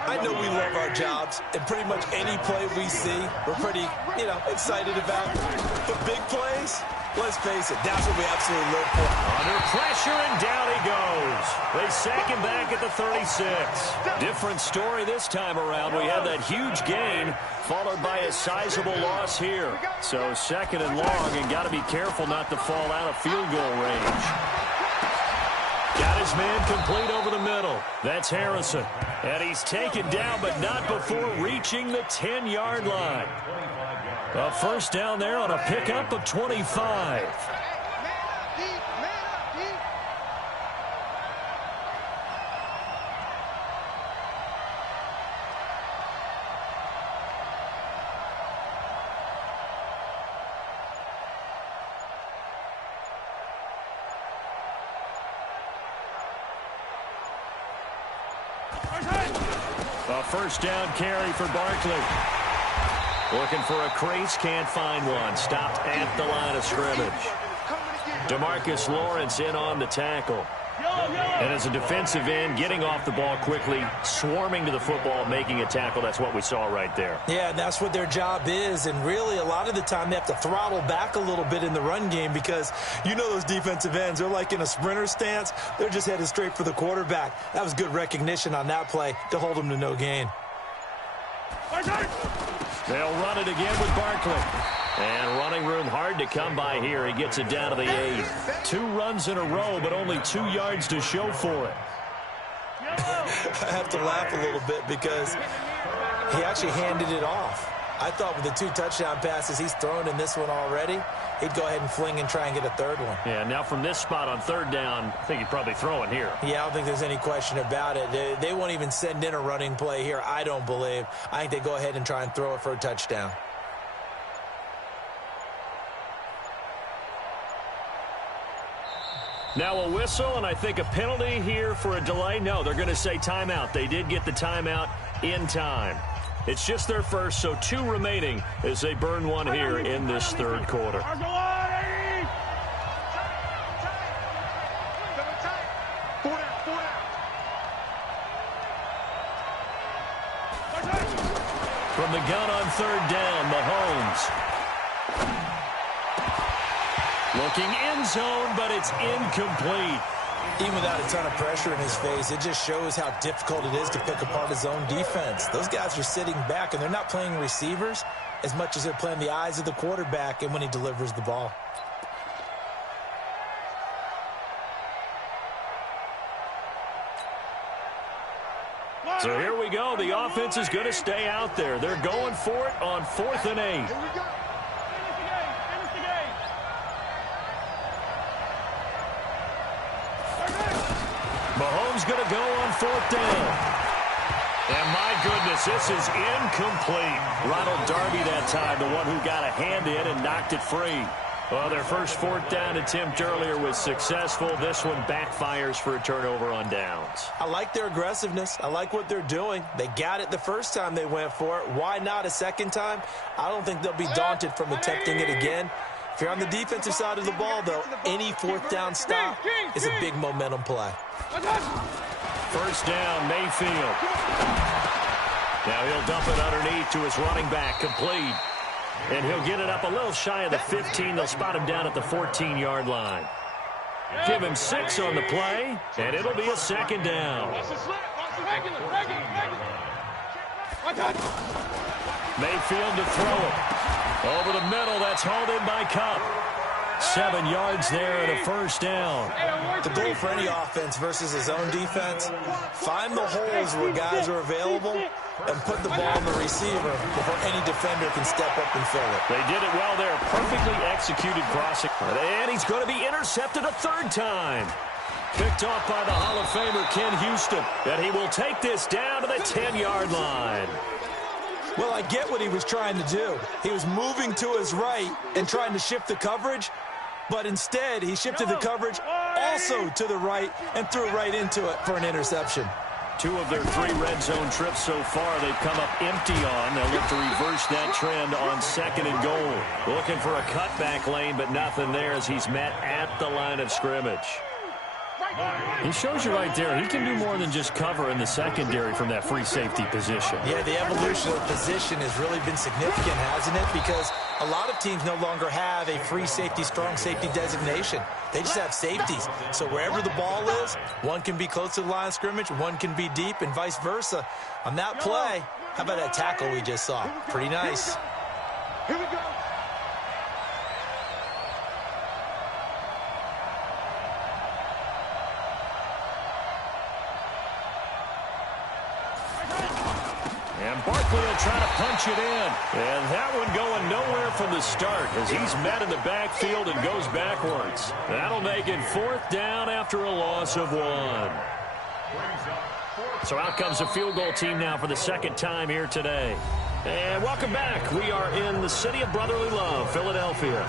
I know we love our jobs, and pretty much any play we see, we're pretty, excited about. But big plays, let's face it, that's what we absolutely live for. Under pressure, and down he goes. They sack him back at the 36. Different story this time around. We have that huge gain, followed by a sizable loss here. So second and long, and got to be careful not to fall out of field goal range. Got his man complete over the middle. That's Harrison. And he's taken down, but not before reaching the 10-yard line. A first down there on a pickup of 25. A first down carry for Barkley. Looking for a crease, can't find one. Stopped at the line of scrimmage. DeMarcus Lawrence in on the tackle. And as a defensive end, getting off the ball quickly, swarming to the football, making a tackle. That's what we saw right there. Yeah, that's what their job is. And really, a lot of the time, they have to throttle back a little bit in the run game because those defensive ends, they're like in a sprinter stance. They're just headed straight for the quarterback. That was good recognition on that play to hold them to no gain. They'll run it again with Barkley. And running room hard to come by here. He gets it down to the 8. 2 runs in a row, but only 2 yards to show for it. I have to laugh a little bit because he actually handed it off. I thought with the 2 touchdown passes he's thrown in this one already, he'd go ahead and fling and try and get a third one. Yeah, now from this spot on third down, I think he'd probably throw it here. Yeah, I don't think there's any question about it. They won't even send in a running play here, I don't believe. I think they go ahead and try and throw it for a touchdown. Now a whistle, and I think a penalty here for a delay. No, they're going to say timeout. They did get the timeout in time. It's just their first, so 2 remaining as they burn one here in this third quarter. From the gun on third down, Mahomes. Looking end zone, but it's incomplete. Even without a ton of pressure in his face, it just shows how difficult it is to pick apart his own defense. Those guys are sitting back, and they're not playing receivers as much as they're playing the eyes of the quarterback and when he delivers the ball. So here we go. The offense is going to stay out there. They're going for it on 4th and 8. Here we go. Mahomes going to go on 4th down. And my goodness, this is incomplete. Ronald Darby that time, the one who got a hand in and knocked it free. Well, their first 4th down attempt earlier was successful. This one backfires for a turnover on downs. I like their aggressiveness. I like what they're doing. They got it the first time they went for it. Why not a second time? I don't think they'll be daunted from attempting it again. If you're on the defensive side of the ball, though, any 4th down stop is a big momentum play. First down, Mayfield. Now he'll dump it underneath to his running back, complete. And he'll get it up a little shy of the 15. They'll spot him down at the 14-yard line. Give him 6 on the play, and it'll be a second down. Mayfield to throw it. Over the middle, that's hauled in by Cup. 7 yards there and a first down. The goal for any offense versus his own defense, find the holes where guys are available and put the ball in the receiver before any defender can step up and fill it. They did it well there. Perfectly executed crossing. And he's going to be intercepted a 3rd time. Picked off by the Hall of Famer Ken Houston. And he will take this down to the 10-yard line. Well, I get what he was trying to do. He was moving to his right and trying to shift the coverage, but instead he shifted the coverage also to the right and threw right into it for an interception. 2 of their 3 red zone trips so far, they've come up empty on. They'll look to reverse that trend on 2nd and goal. Looking for a cutback lane, but nothing there as he's met at the line of scrimmage. He shows you right there, he can do more than just cover in the secondary from that free safety position. Yeah, the evolution of position has really been significant, hasn't it? Because a lot of teams no longer have a free safety, strong safety designation. They just have safeties. So wherever the ball is, one can be close to the line of scrimmage, one can be deep, and vice versa. On that play, how about that tackle we just saw? Pretty nice. Here we go. And Barkley will try to punch it in. And that one going nowhere from the start as he's met in the backfield and goes backwards. That'll make it 4th down after a loss of 1. So out comes the field goal team now for the 2nd time here today. And welcome back. We are in the city of brotherly love, Philadelphia.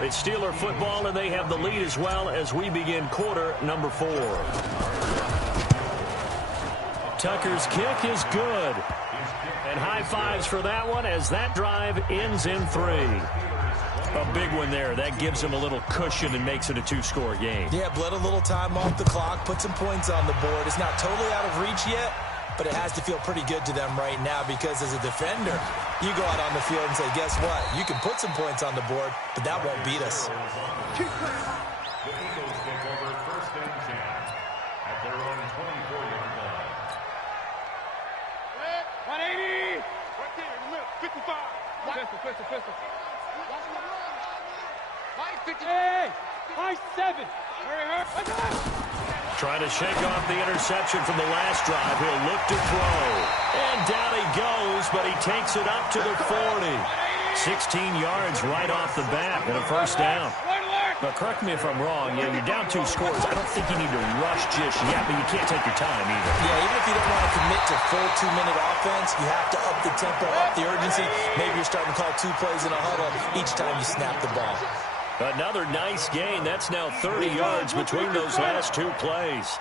It's Steeler football, and they have the lead as well as we begin quarter number 4. Tucker's kick is good. And high fives for that one as that drive ends in 3. A big one there. That gives them a little cushion and makes it a 2-score game. Yeah, bled a little time off the clock, put some points on the board. It's not totally out of reach yet, but it has to feel pretty good to them right now because as a defender, you go out on the field and say, guess what? You can put some points on the board, but that won't beat us. The Eagles take over 1st and 10 at their own 24-yard line. 180. Right there in the middle. 55. Pistol. High 50. Hey, high 7. Trying to shake off the interception from the last drive. He'll look to throw. And down he goes, but he takes it up to the 40. 16 yards right off the bat and a 1st down. But correct me if I'm wrong, you're down 2 scores. I don't think you need to rush just yet, but you can't take your time either. Yeah, even if you don't want to commit to full 2-minute offense, you have to up the tempo, up the urgency. Maybe you're starting to call 2 plays in a huddle each time you snap the ball. Another nice gain. That's now 30 yards between those last 2 plays.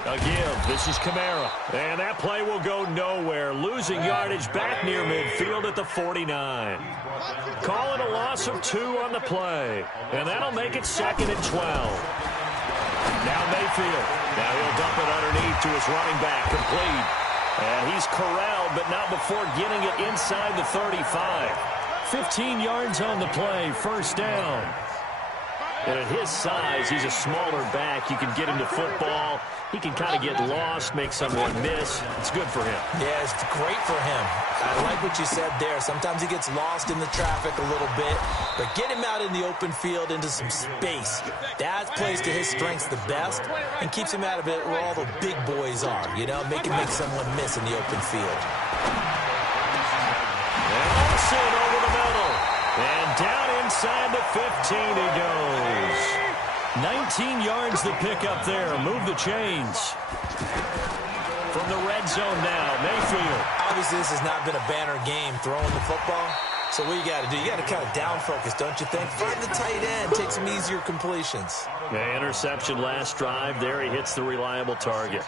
Again, this is Kamara. And that play will go nowhere. Losing yardage back near midfield at the 49. Call it a loss of 2 on the play. And that'll make it 2nd and 12. Now Mayfield. Now he'll dump it underneath to his running back. Complete. And he's corralled, but not before getting it inside the 35. 15 yards on the play. 1st down. And at his size, he's a smaller back. You can get him to football. He can kind of get lost, make someone miss. It's good for him. Yeah, it's great for him. I like what you said there. Sometimes he gets lost in the traffic a little bit, but get him out in the open field into some space. That plays to his strengths the best and keeps him out of it where all the big boys are, you know, make someone miss in the open field. And Olsen over the middle. And down inside the 15 he goes. 19 yards the pick up there. Move the chains. From the red zone now, Mayfield. Obviously, this has not been a banner game throwing the football. So what you got to do, you got to kind of down focus, don't you think? Find the tight end, take some easier completions. The interception last drive there. He hits the reliable target.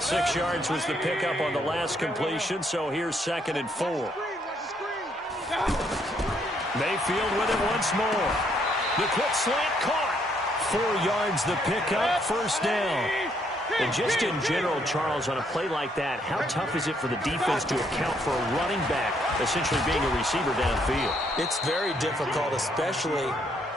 6 yards was the pickup on the last completion, so here's 2nd and 4. Mayfield with it once more. The quick slant caught. 4 yards the pickup, 1st down. And just in general, Charles, on a play like that, how tough is it for the defense to account for a running back essentially being a receiver downfield? It's very difficult, especially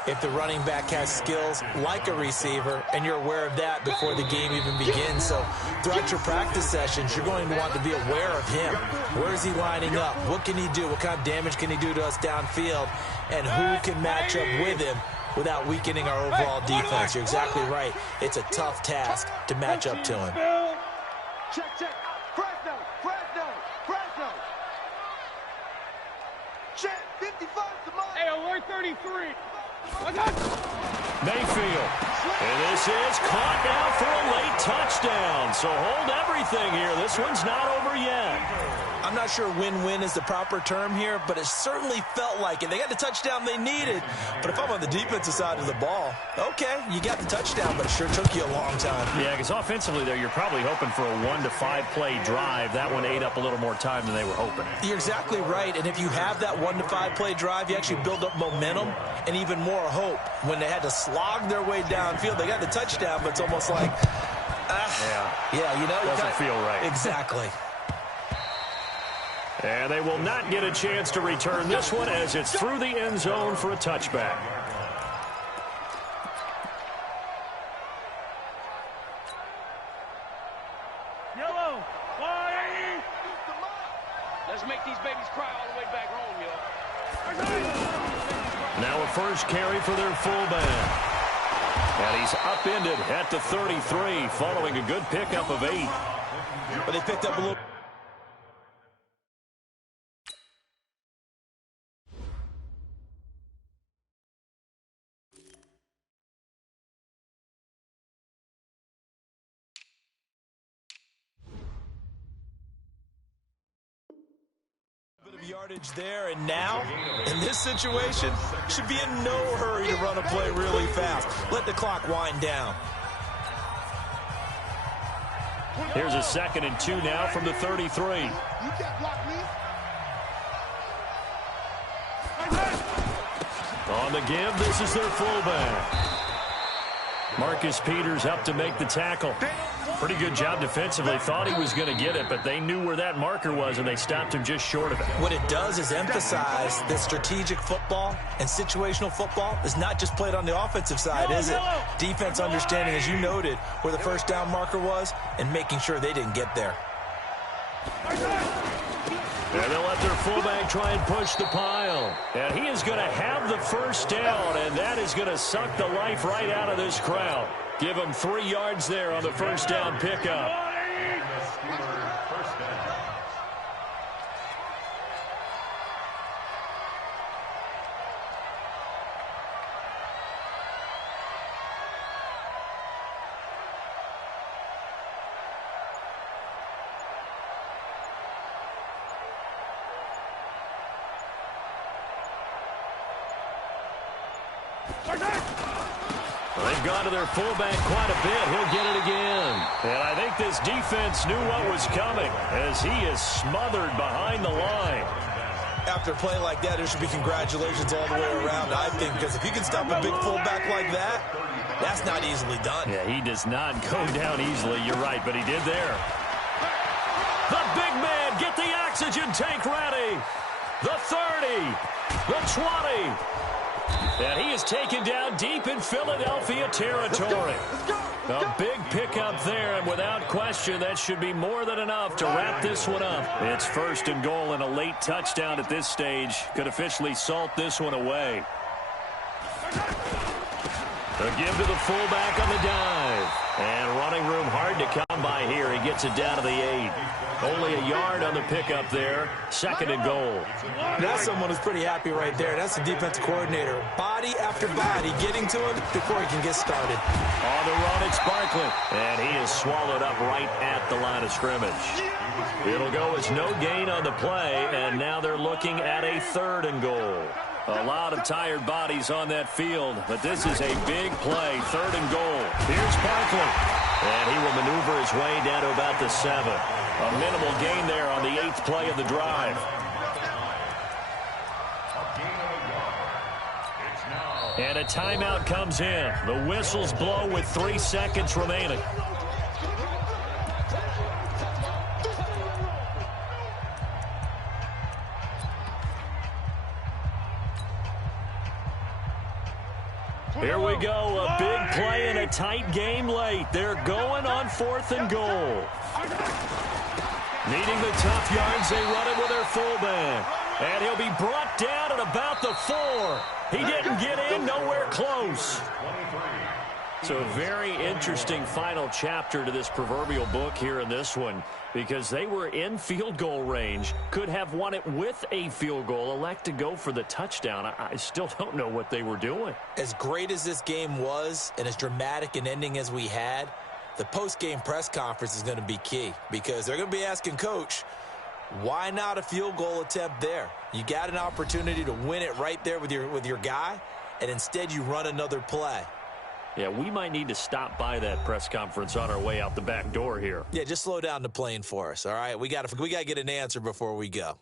if the running back has skills like a receiver, and you're aware of that before the game even begins. So throughout your practice sessions, you're going to want to be aware of him. Where is he lining up? What can he do? What kind of damage can he do to us downfield? And who can match up with him without weakening our overall defense? You're exactly right. It's a tough task to match up to him. Check. Fresno. Check. 55 to mine. Hey, alert 33. I got you. Mayfield. And this is caught now for a late touchdown. So hold everything here. This one's not over yet. I'm not sure win-win is the proper term here, but it certainly felt like it. They got the touchdown they needed. But if I'm on the defensive side of the ball, okay, you got the touchdown, but it sure took you a long time. Yeah, because offensively there, you're probably hoping for a 1 to 5 play drive. That one ate up a little more time than they were hoping. You're exactly right. And if you have that 1 to 5 play drive, you actually build up momentum and even more hope. When they had to slog their way downfield, they got the touchdown, but it's almost like, yeah, you know, doesn't feel right. Exactly. And they will not get a chance to return this one as it's through the end zone for a touchback. Yellow, why? Let's make these babies cry all the way back home, yo. Now a first carry for their fullback. And he's upended at the 33 following a good pickup of 8. But they picked up a little. Yardage there, and now in this situation should be in no hurry to run a play really fast. Let the clock wind down. Here's a 2nd and 2 now from the 33. You can't block me. On the give, this is their fullback. Marcus Peters up to make the tackle. Pretty good job defensively. Thought he was going to get it, but they knew where that marker was, and they stopped him just short of it. What it does is emphasize that strategic football and situational football is not just played on the offensive side, is it? Defense understanding, as you noted, where the first down marker was and making sure they didn't get there. And they'll let their fullback try and push the pile. And he is going to have the first down, and that is going to suck the life right out of this crowd. Give him 3 yards there on the first down pickup. They've gone to their fullback quite a bit. He'll get it again. And I think this defense knew what was coming as he is smothered behind the line. After a play like that, there should be congratulations all the way around, I think, because if you can stop a big fullback like that, that's not easily done. Yeah, he does not go down easily. You're right, but he did there. The big man, get the oxygen tank ready. The 30, the 20. And he is taken down deep in Philadelphia territory. A big pickup there, and without question, that should be more than enough to wrap this one up. It's 1st and goal, and a late touchdown at this stage could officially salt this one away. A give to the fullback on the dive. And running room hard to come by here. He gets it down to the 8. Only a yard on the pickup there. 2nd and goal. That's someone who's pretty happy right there. That's the defensive coordinator. Body after body getting to him before he can get started. On the run, it's Barkley. And he is swallowed up right at the line of scrimmage. It'll go as no gain on the play, and now they're looking at a 3rd and goal. A lot of tired bodies on that field, but this is a big play. 3rd and goal. Here's Barkley. And he will maneuver his way down to about the 7. A minimal gain there on the 8th play of the drive. And a timeout comes in. The whistles blow with 3 seconds remaining. Here we go, a big play in a tight game late. They're going on 4th and goal. Needing the tough yards, they run it with their fullback. And he'll be brought down at about the 4. He didn't get in, nowhere close. So a very interesting final chapter to this proverbial book here in this one, because they were in field goal range, could have won it with a field goal, elect to go for the touchdown. I still don't know what they were doing. As great as this game was and as dramatic an ending as we had, the post-game press conference is going to be key, because they're going to be asking Coach, why not a field goal attempt there? You got an opportunity to win it right there with your guy, and instead you run another play. Yeah, we might need to stop by that press conference on our way out the back door here. Yeah, just slow down the plane for us, all right? We got to get an answer before we go.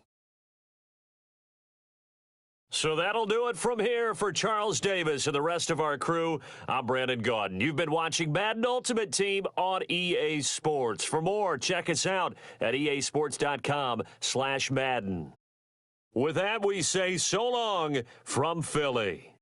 So that'll do it from here for Charles Davis and the rest of our crew. I'm Brandon Gaudin. You've been watching Madden Ultimate Team on EA Sports. For more, check us out at easports.com/Madden. With that, we say so long from Philly.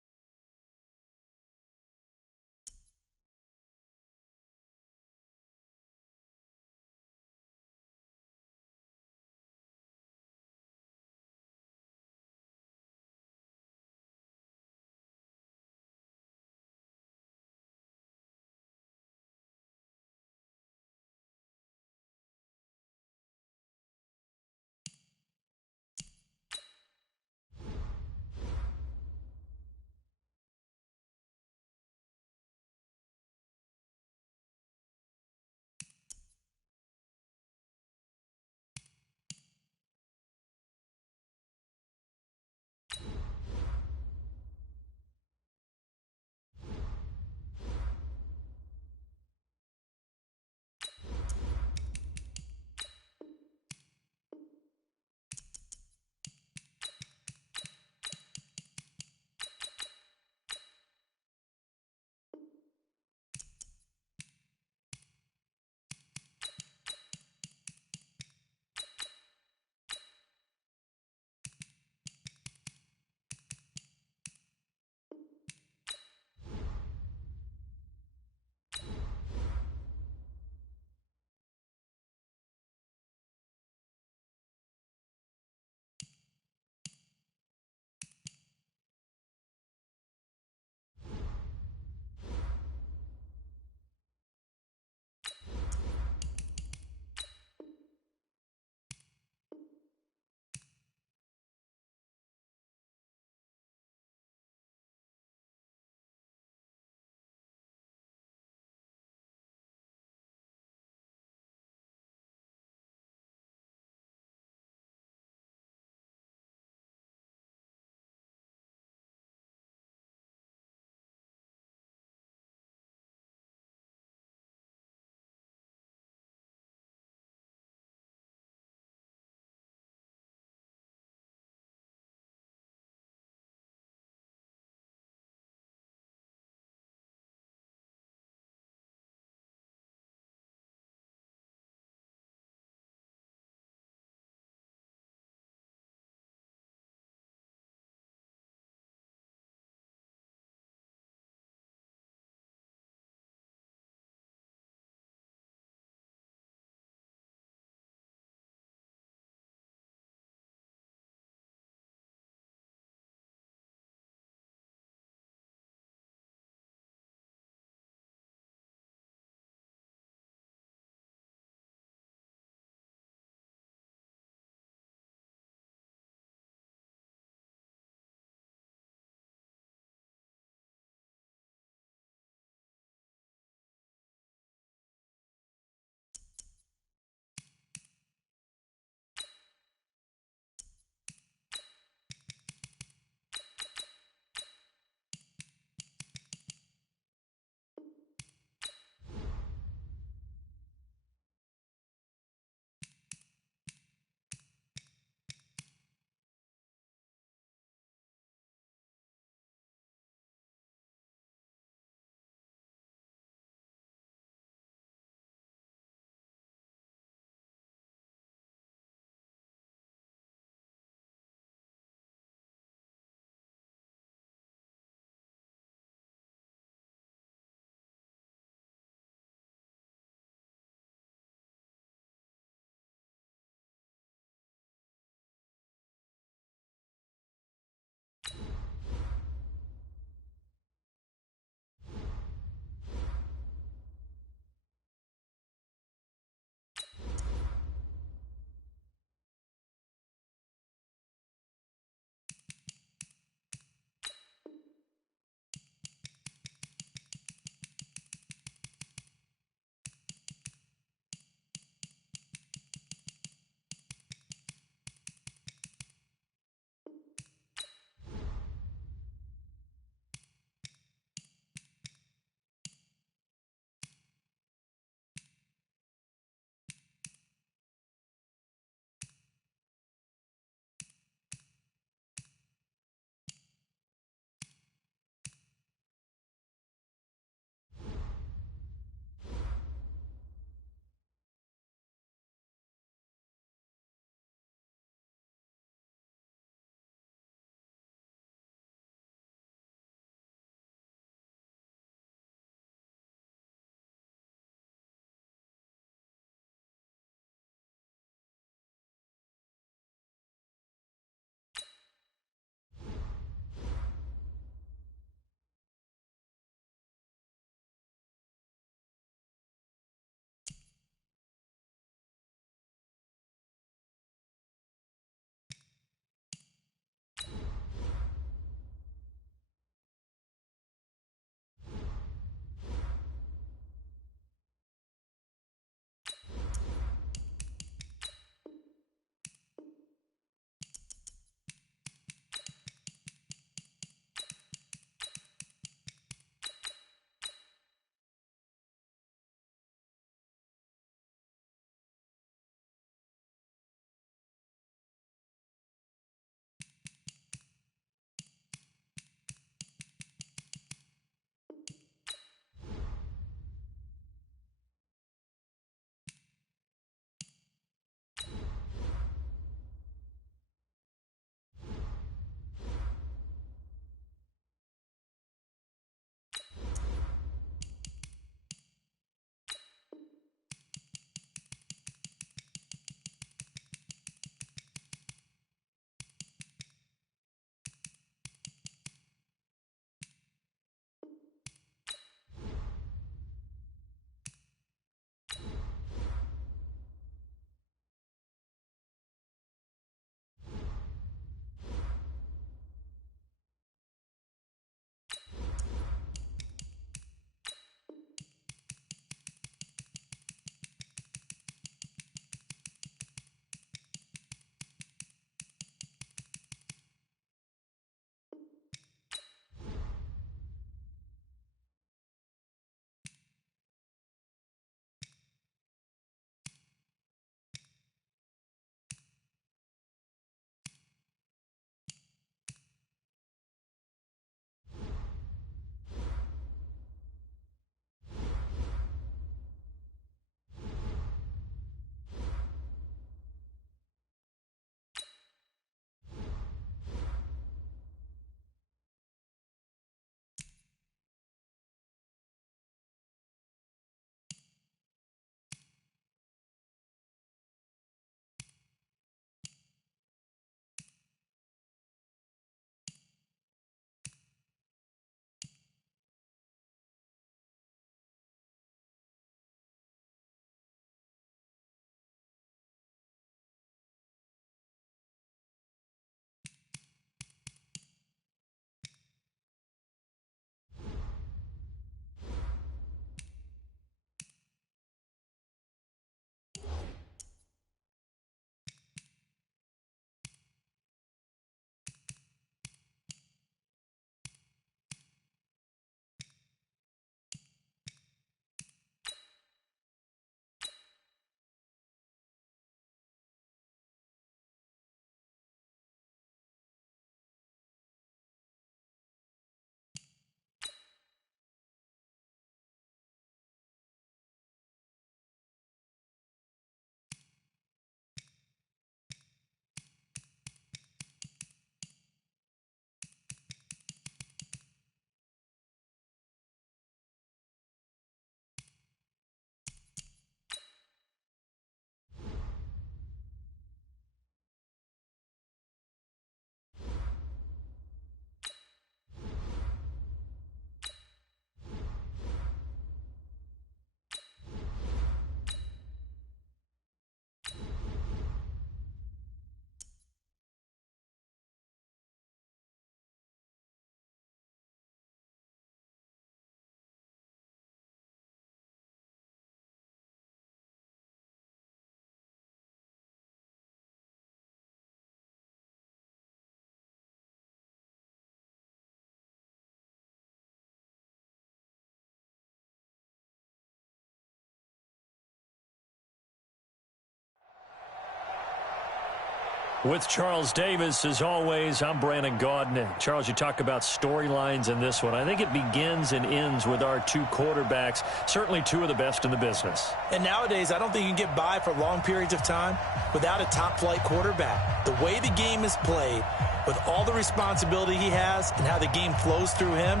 With Charles Davis, as always, I'm Brandon Gaudin. Charles, you talk about storylines in this one. I think it begins and ends with our two quarterbacks, certainly two of the best in the business. And nowadays, I don't think you can get by for long periods of time without a top-flight quarterback. The way the game is played, with all the responsibility he has and how the game flows through him,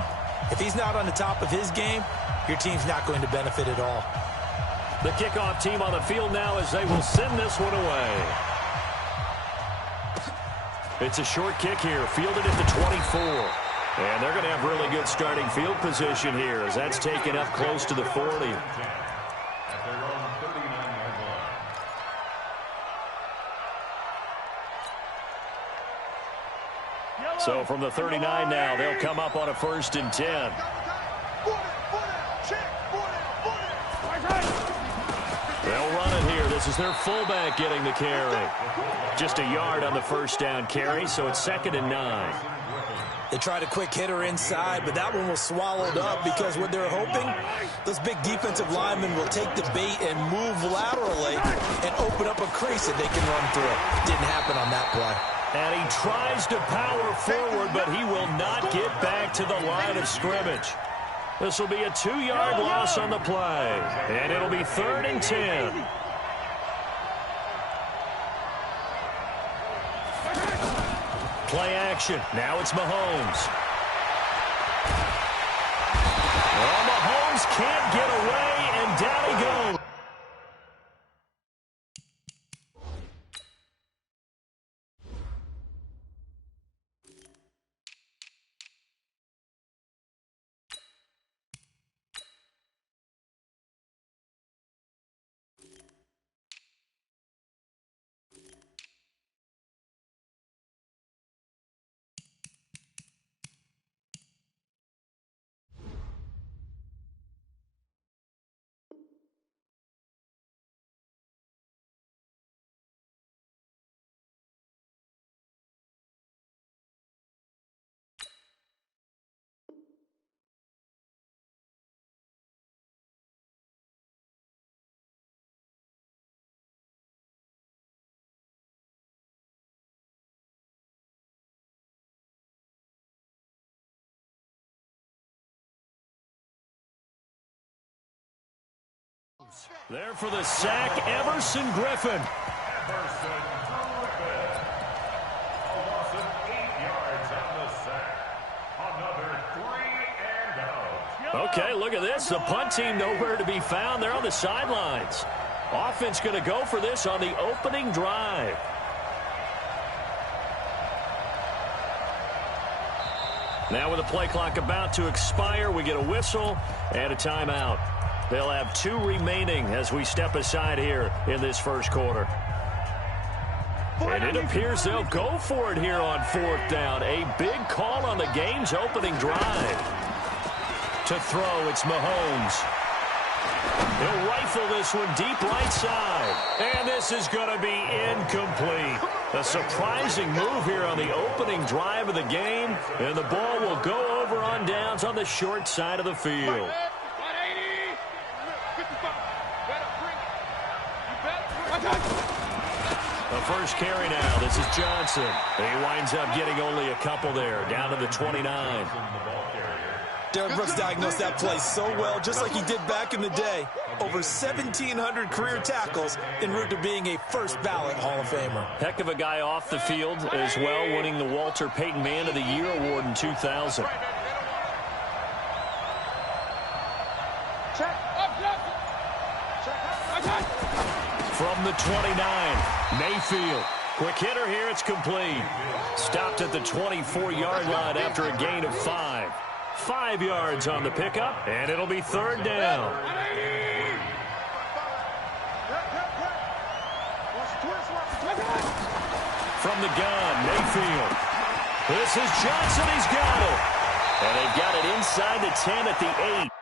if he's not on the top of his game, your team's not going to benefit at all. The kickoff team on the field now as they will send this one away. It's a short kick here, fielded at the 24. And they're going to have really good starting field position here as that's taken up close to the 40. At their own 39-yard line. So from the 39 now, they'll come up on a 1st and 10. They'll run it here. This is their fullback getting the carry. Just a yard on the first down carry, so it's 2nd and 9. They tried a quick hitter inside, but that one was swallowed up because what they're hoping, those big defensive linemen will take the bait and move laterally and open up a crease that they can run through. Didn't happen on that play. And he tries to power forward, but he will not get back to the line of scrimmage. This will be a 2-yard loss on the play, and it'll be 3rd and 10. Play action. Now it's Mahomes. Well, Mahomes can't get away, and down he goes. There for the sack, Everson Griffin. Everson Griffin. A loss of 8 yards on the sack. Another 3 and out. Okay, look at this. The punt team nowhere to be found. They're on the sidelines. Offense going to go for this on the opening drive. Now with the play clock about to expire, we get a whistle and a timeout. They'll have 2 remaining as we step aside here in this first quarter. And it appears they'll go for it here on 4th down. A big call on the game's opening drive. To throw, it's Mahomes. He'll rifle this one deep right side. And this is going to be incomplete. A surprising move here on the opening drive of the game. And the ball will go over on downs on the short side of the field. The first carry now. This is Johnson. He winds up getting only a couple there, down to the 29. Derek Brooks diagnosed that play so well, just like he did back in the day. Over 1,700 career tackles en route to being a first ballot Hall of Famer. Heck of a guy off the field as well, winning the Walter Payton Man of the Year award in 2000. From the 29, Mayfield. Quick hitter here, it's complete. Stopped at the 24-yard line after a gain of 5. 5 yards on the pickup, and it'll be 3rd down. From the gun, Mayfield. This is Johnson, he's got it. And they've got it inside the 10 at the 8.